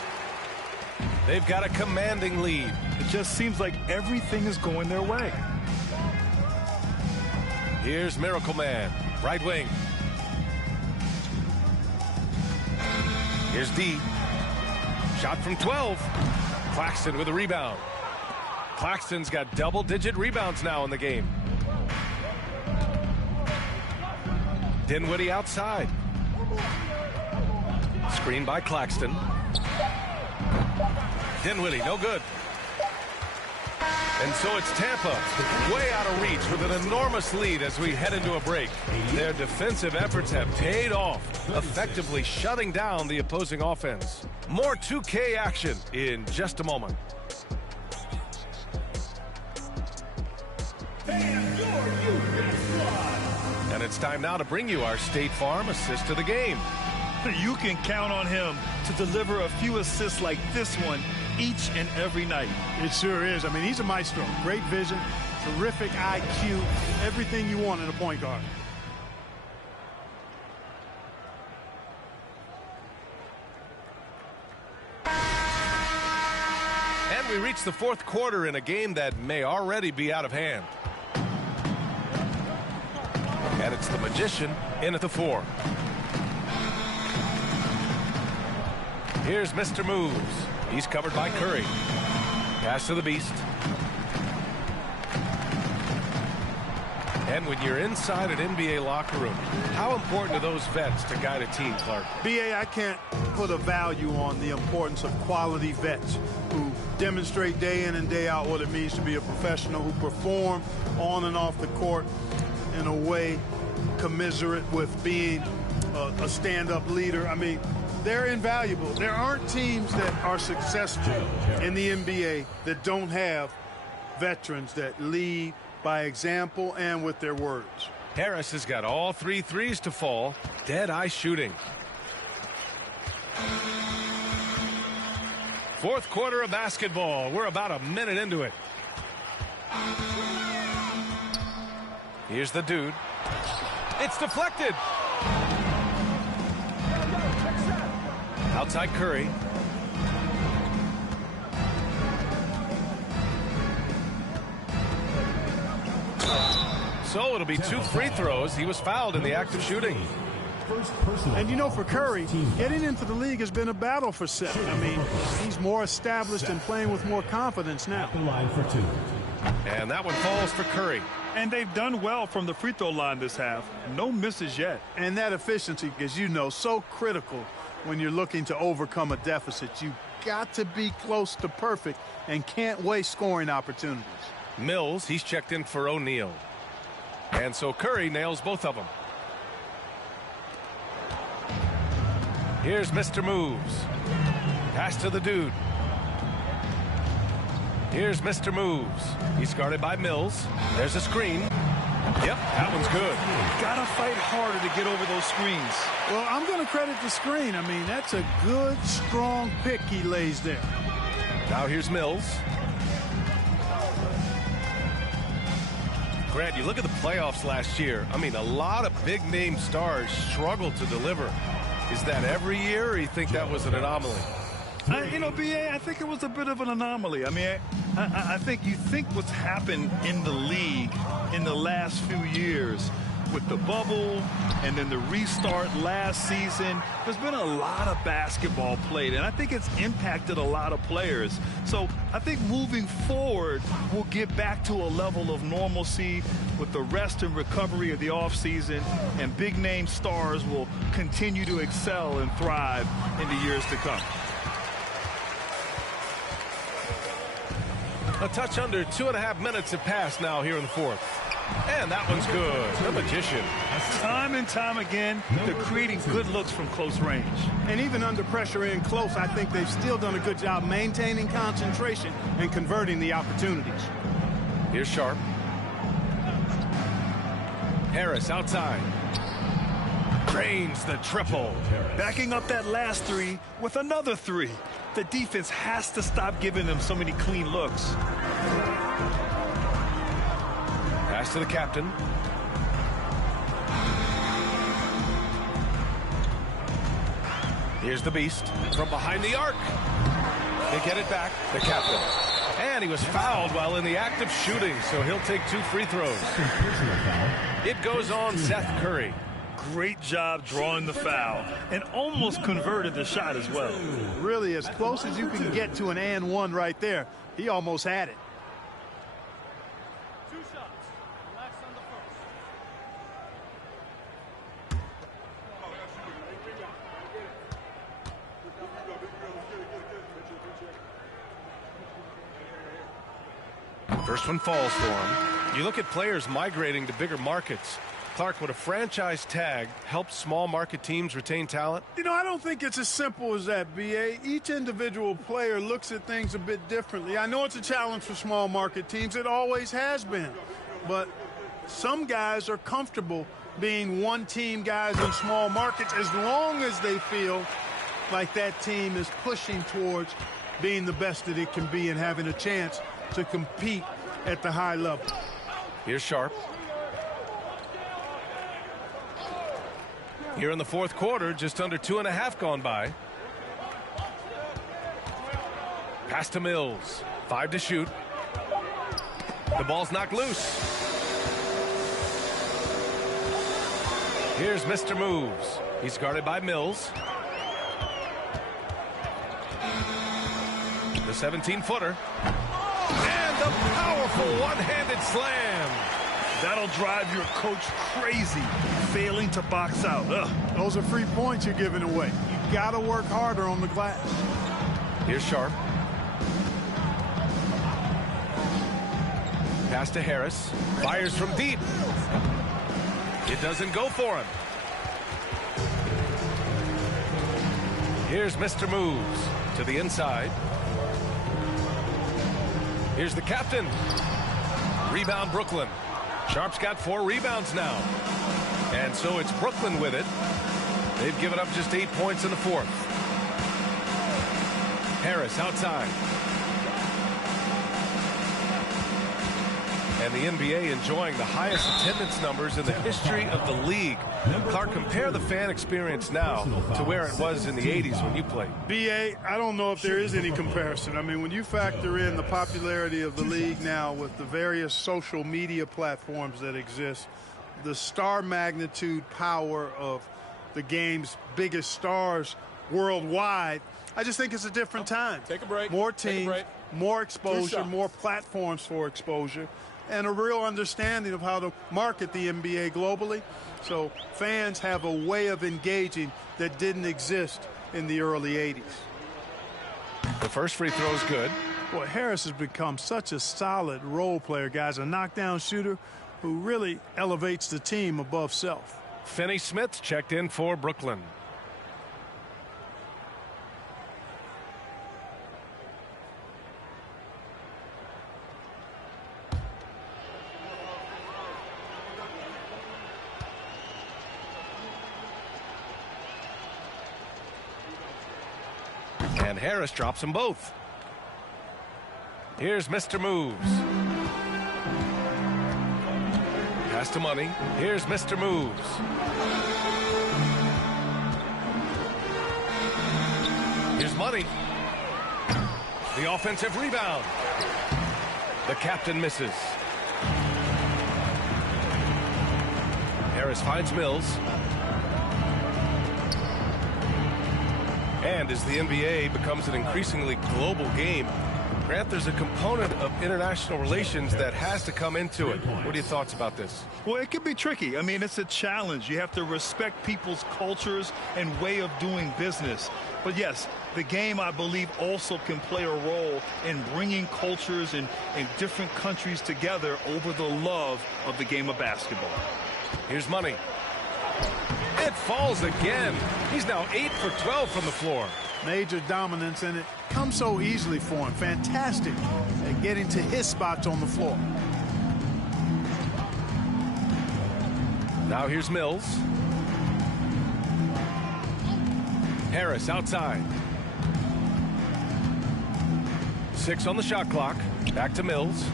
They've got a commanding lead. It just seems like everything is going their way. Here's Miracle Man. Right wing. Here's D. Shot from 12. Claxton with a rebound. Claxton's got double-digit rebounds now in the game. Dinwiddie outside. Screen by Claxton. Dinwiddie, no good. And so it's Tampa, way out of reach with an enormous lead as we head into a break. Their defensive efforts have paid off, effectively shutting down the opposing offense. More 2K action in just a moment. And it's time now to bring you our State Farm assist to the game. You can count on him to deliver a few assists like this one each and every night. It sure is. I mean, he's a maestro. Great vision, terrific IQ, everything you want in a point guard. And we reach the fourth quarter in a game that may already be out of hand. And it's the Magician in at the 4. Here's Mr. Moves. He's covered by Curry. Pass to the Beast. And when you're inside an NBA locker room, how important are those vets to guide a team, Clark? B.A., I can't put a value on the importance of quality vets who demonstrate day in and day out what it means to be a professional, who perform on and off the court in a way commiserate with being a stand-up leader. I mean, they're invaluable. There aren't teams that are successful in the NBA that don't have veterans that lead by example and with their words. Harris has got all 3 threes to fall. Dead-eye shooting. Fourth quarter of basketball. We're about a minute into it. Here's the dude. It's deflected. Outside Curry. So it'll be 2 free throws. He was fouled in the act of shooting. And you know, for Curry, getting into the league has been a battle for Seth. I mean, he's more established and playing with more confidence now. The line for 2. And that one falls for Curry. And they've done well from the free throw line this half. No misses yet. And that efficiency, as you know, so critical when you're looking to overcome a deficit. You've got to be close to perfect and can't waste scoring opportunities. Mills, he's checked in for O'Neal. And so Curry nails both of them. Here's Mr. Moves. Pass to the dude. Here's Mr. Moves. He's guarded by Mills. There's a screen. Yep, that one's good. Gotta fight harder to get over those screens. Well, I'm going to credit the screen. I mean, that's a good, strong pick he lays there. Now here's Mills. Grant, you look at the playoffs last year. I mean, a lot of big-name stars struggled to deliver. Is that every year, or you think that was an anomaly? You know, B.A., I think it was a bit of an anomaly. I mean, I think you think what's happened in the league in the last few years with the bubble and then the restart last season, there's been a lot of basketball played, and I think it's impacted a lot of players. So I think moving forward, we'll get back to a level of normalcy with the rest and recovery of the offseason, and big-name stars will continue to excel and thrive in the years to come. A touch under 2.5 minutes have passed now here in the fourth. And that one's good. The Magician. Time and time again, they're creating good looks from close range. And even under pressure in close, I think they've still done a good job maintaining concentration and converting the opportunities. Here's Sharp. Harris outside. Drains the triple. Backing up that last three with another three. The defense has to stop giving them so many clean looks. Pass to the captain. Here's the Beast from behind the arc. They get it back. The captain. And he was fouled while in the act of shooting, so he'll take 2 free throws. It goes on Seth Curry. Great job drawing the foul and almost converted the shot as well. Really, as close as you can get to an and one right there. He almost had it. 2 shots. Relax on the first. First one falls for him. You look at players migrating to bigger markets. Clark, would a franchise tag help small market teams retain talent? You know, I don't think it's as simple as that, B.A. Each individual player looks at things a bit differently. I know it's a challenge for small market teams. It always has been. But some guys are comfortable being one-team guys in small markets as long as they feel like that team is pushing towards being the best that it can be and having a chance to compete at the high level. Here's Sharp. Here in the fourth quarter, just under 2.5 gone by. Pass to Mills. 5 to shoot. The ball's knocked loose. Here's Mr. Moves. He's guarded by Mills. The 17-footer. And the powerful one-handed slam. That'll drive your coach crazy, failing to box out. Ugh. Those are free points you're giving away. You got to work harder on the glass. Here's Sharp. Pass to Harris. Fires from deep. It doesn't go for him. Here's Mr. Moves to the inside. Here's the captain. Rebound Brooklyn. Sharp's got 4 rebounds now. And so it's Brooklyn with it. They've given up just 8 points in the fourth. Harris outside. And the NBA enjoying the highest attendance numbers in the history of the league. Clark, compare the fan experience now to where it was in the 80s when you played. B.A., I don't know if there is any comparison. I mean, when you factor in the popularity of the league now with the various social media platforms that exist, the star magnitude power of the game's biggest stars worldwide, I just think it's a different time. Take a break. More teams, more exposure, more platforms for exposure, and a real understanding of how to market the NBA globally. So fans have a way of engaging that didn't exist in the early 80s. The first free throw is good. Boy, Harris has become such a solid role player, guys, a knockdown shooter who really elevates the team above self. Finney Smith checked in for Brooklyn. And Harris drops them both. Here's Mr. Moves. Pass to Money. Here's Mr. Moves. Here's Money. The offensive rebound. The captain misses. Harris finds Mills. And as the NBA becomes an increasingly global game, Grant, there's a component of international relations that has to come into it. What are your thoughts about this? Well, it can be tricky. I mean, it's a challenge. You have to respect people's cultures and way of doing business. But yes, the game, I believe, also can play a role in bringing cultures in different countries together over the love of the game of basketball. Here's Money. It falls again. He's now 8 for 12 from the floor. Major dominance, and it comes so easily for him. Fantastic at getting to his spots on the floor. Now here's Mills. Harris outside. 6 on the shot clock. Back to Mills.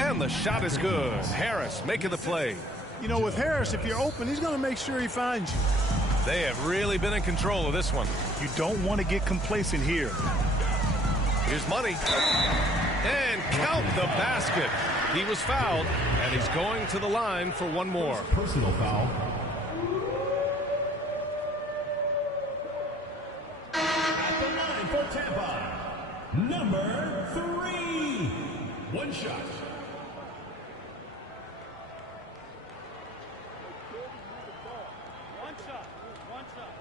And the shot is good. Harris making the play. You know, with Harris, if you're open, he's going to make sure he finds you. They have really been in control of this one. You don't want to get complacent here. Here's Money. the basket. He was fouled, and he's going to the line for one more. Personal foul. At the line for Tampa, number 3. One shot. One shot. One shot.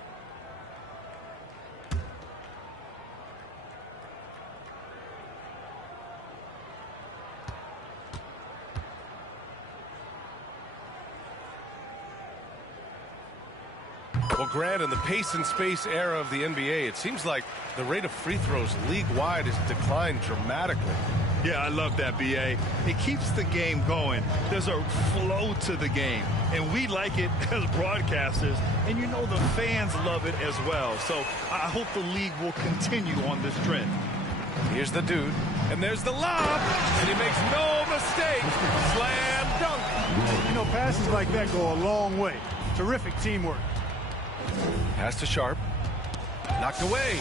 Well, Grant, in the pace and space era of the NBA, it seems like the rate of free throws league-wide has declined dramatically. Yeah, I love that, B.A. It keeps the game going. There's a flow to the game, and we like it as broadcasters, and you know the fans love it as well. So I hope the league will continue on this trend. Here's the dude, and there's the lob, and he makes no mistake. Slam dunk. You know, passes like that go a long way. Terrific teamwork. Pass to Sharp. Knocked away.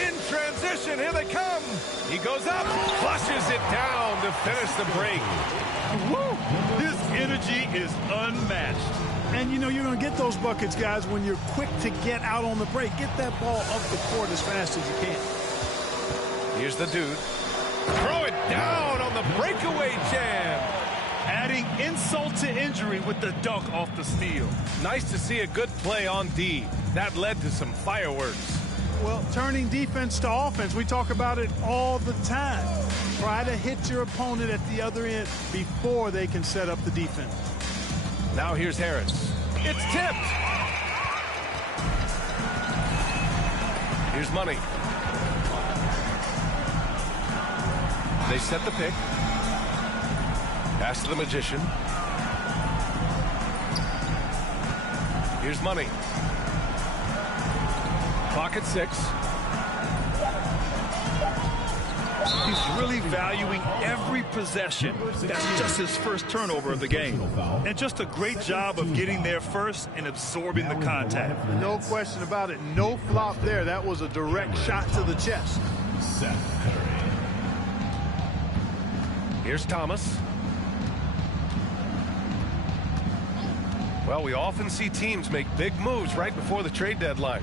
In transition, here they come. He goes up, flushes it down to finish the break. Woo! This energy is unmatched. And, you know, you're going to get those buckets, guys, when you're quick to get out on the break. Get that ball up the court as fast as you can. Here's the dude. Throw it down on the breakaway jam. Adding insult to injury with the dunk off the steal. Nice to see a good play on D. That led to some fireworks. Well, turning defense to offense, we talk about it all the time. Try to hit your opponent at the other end before they can set up the defense. Now here's Harris. It's tipped. Here's Money. They set the pick. Pass to the Magician. Here's Money. Clock at 6. He's really valuing every possession. That's just his first turnover of the game. And just a great job of getting there first and absorbing the contact. No question about it. No flop there. That was a direct shot to the chest. Seth Curry. Here's Thomas. Well, we often see teams make big moves right before the trade deadline.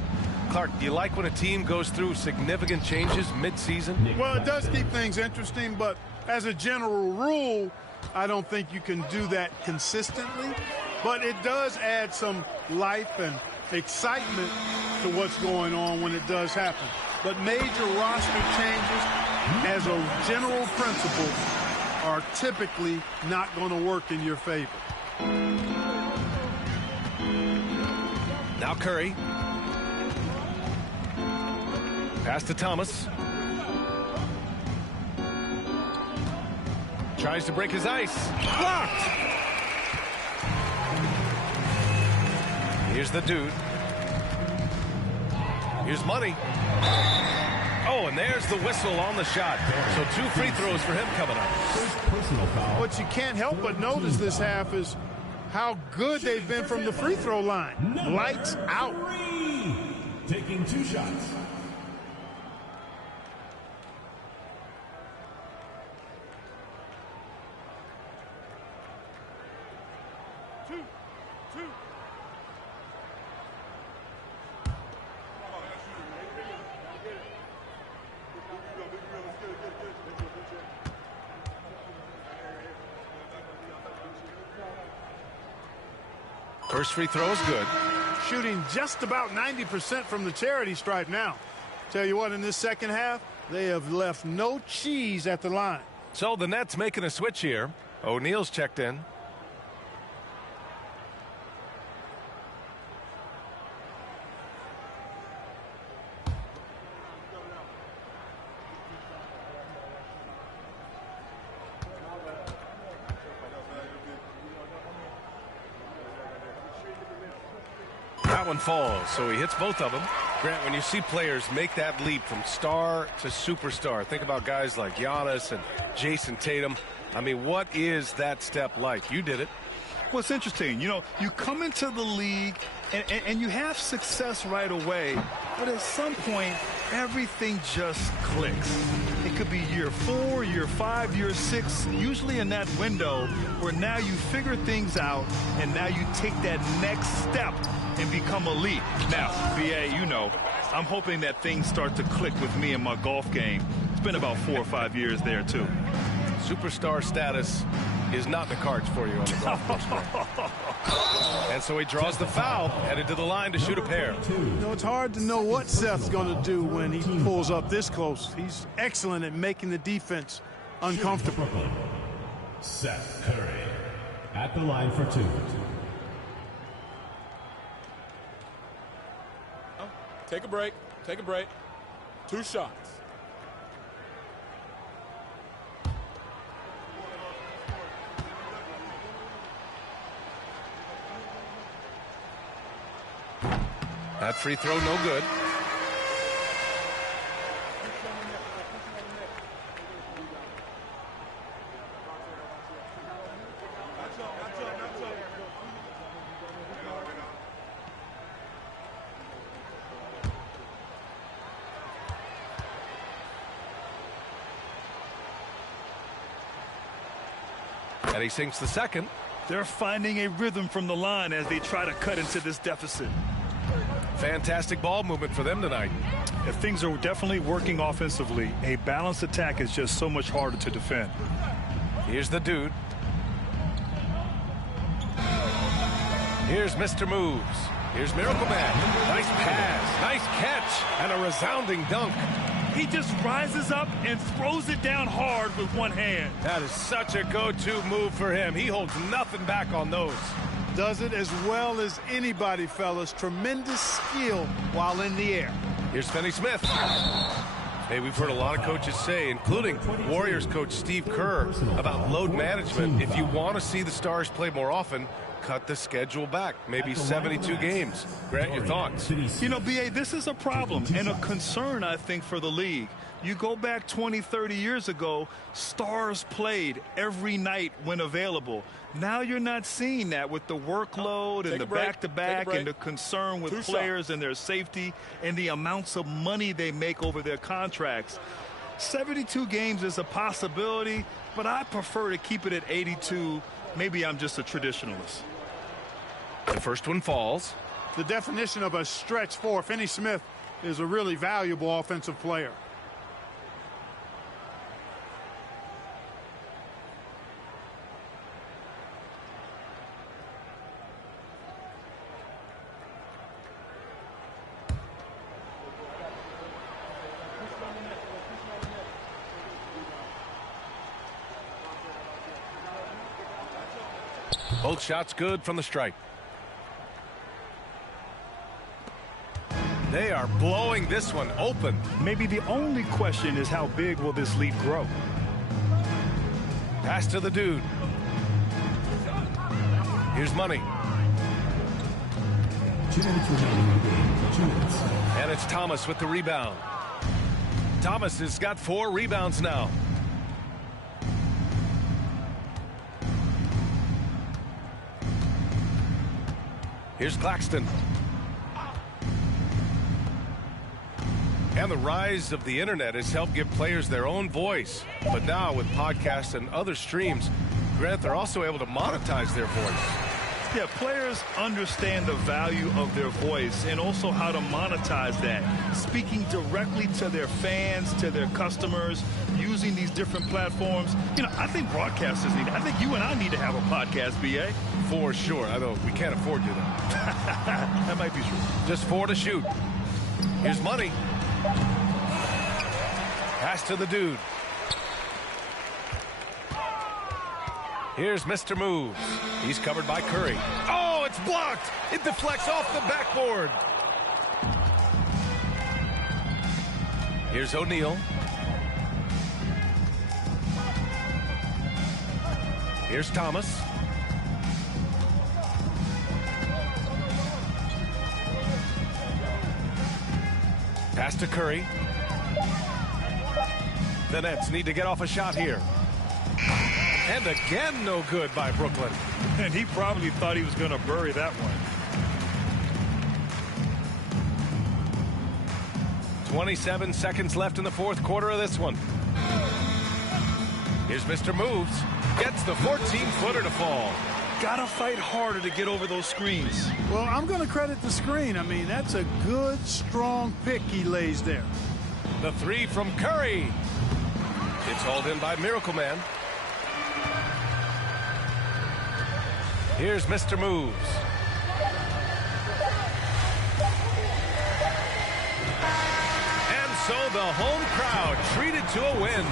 Clark, do you like when a team goes through significant changes mid-season? Well, it does keep things interesting, but as a general rule, I don't think you can do that consistently. But it does add some life and excitement to what's going on when it does happen. But major roster changes, as a general principle, are typically not going to work in your favor. Now Curry. Pass to Thomas. Tries to break his ice. Blocked! Here's the dude. Here's Money. Oh, and there's the whistle on the shot. So 2 free throws for him coming up. Personal foul. What you can't help but notice this half is how good they've been from the free throw line. Lights out. 3. Taking 2 shots. First free throw is good. Shooting just about 90% from the charity stripe now. Tell you what, in this second half, they have left no cheese at the line. So the Nets making a switch here. O'Neal's checked in. That one falls, so he hits both of them. Grant, when you see players make that leap from star to superstar, think about guys like Giannis and Jason Tatum. I mean, what is that step like? You did it. Well, it's interesting. You know, you come into the league and you have success right away, but at some point everything just clicks. It could be year 4, year 5, year 6, usually in that window where now you figure things out and now you take that next step and become elite. Now, BA, you know, I'm hoping that things start to click with me in my golf game. It's been about 4 or 5 years there, too. Superstar status is not in the cards for you on the golf course. And so he draws the foul, headed to the line to shoot a pair. You know, it's hard to know what Seth's going to do when he pulls up this close. He's excellent at making the defense uncomfortable. Seth Curry at the line for 2. Take a break. Take a break. 2 shots. That free throw, no good. And he sinks the second. They're finding a rhythm from the line as they try to cut into this deficit. Fantastic ball movement for them tonight. If things are definitely working offensively, a balanced attack is just so much harder to defend. Here's the dude. Here's Mr. Moves. Here's Miracle Man. Nice pass, nice catch, and a resounding dunk. He just rises up and throws it down hard with one hand. That is such a go-to move for him. He holds nothing back on those. Does it as well as anybody, fellas. Tremendous skill while in the air. Here's Finney Smith. Hey, we've heard a lot of coaches say, including Warriors coach Steve Kerr, about load management. If you want to see the Stars play more often, cut the schedule back, maybe 72 games. Grant, your thoughts? You know, BA, this is a problem and a concern, I think, for the league. You go back 20, 30 years ago, Stars played every night when available. Now you're not seeing that with the workload and the back-to-back and the concern with players and their safety and the amounts of money they make over their contracts. 72 games is a possibility, but I prefer to keep it at 82. Maybe I'm just a traditionalist. The first one falls. The definition of a stretch 4. Finney Smith is a really valuable offensive player. Both shots good from the stripe. They are blowing this one open. Maybe the only question is how big will this lead grow? Pass to the dude. Here's Money. 2 minutes remaining. 2 minutes. And it's Thomas with the rebound. Thomas has got 4 rebounds now. Here's Claxton. And the rise of the internet has helped give players their own voice. But now with podcasts and other streams, Grant, they're also able to monetize their voice. Yeah, players understand the value of their voice and also how to monetize that. Speaking directly to their fans, to their customers, using these different platforms. You know, I think broadcasters need it. I think you and I need to have a podcast, BA. For sure. I know we can't afford you though. That might be true. Just 4 to shoot. Here's Money. Pass to the dude. Here's Mr. Moves. He's covered by Curry. Oh, it's blocked. It deflects off the backboard. Here's O'Neal. Here's Thomas. Pass to Curry. The Nets need to get off a shot here. And again, no good by Brooklyn. And he probably thought he was going to bury that one. 27 seconds left in the fourth quarter of this one. Here's Mr. Moves. Gets the 14-footer to fall. Gotta fight harder to get over those screens. Well, I'm going to credit the screen. I mean, that's a good, strong pick he lays there. The three from Curry. It's hauled in by Miracle Man. Here's Mr. Moves. And so the home crowd treated to a win.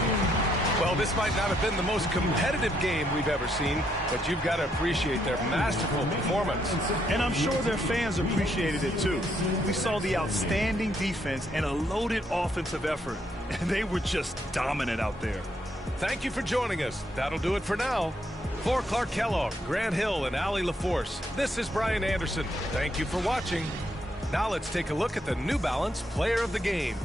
Well, this might not have been the most competitive game we've ever seen, but you've got to appreciate their masterful performance. And I'm sure their fans appreciated it too. We saw the outstanding defense and a loaded offensive effort, and they were just dominant out there. Thank you for joining us. That'll do it for now. For Clark Kellogg, Grant Hill, and Allie LaForce, this is Brian Anderson. Thank you for watching. Now let's take a look at the New Balance Player of the Game.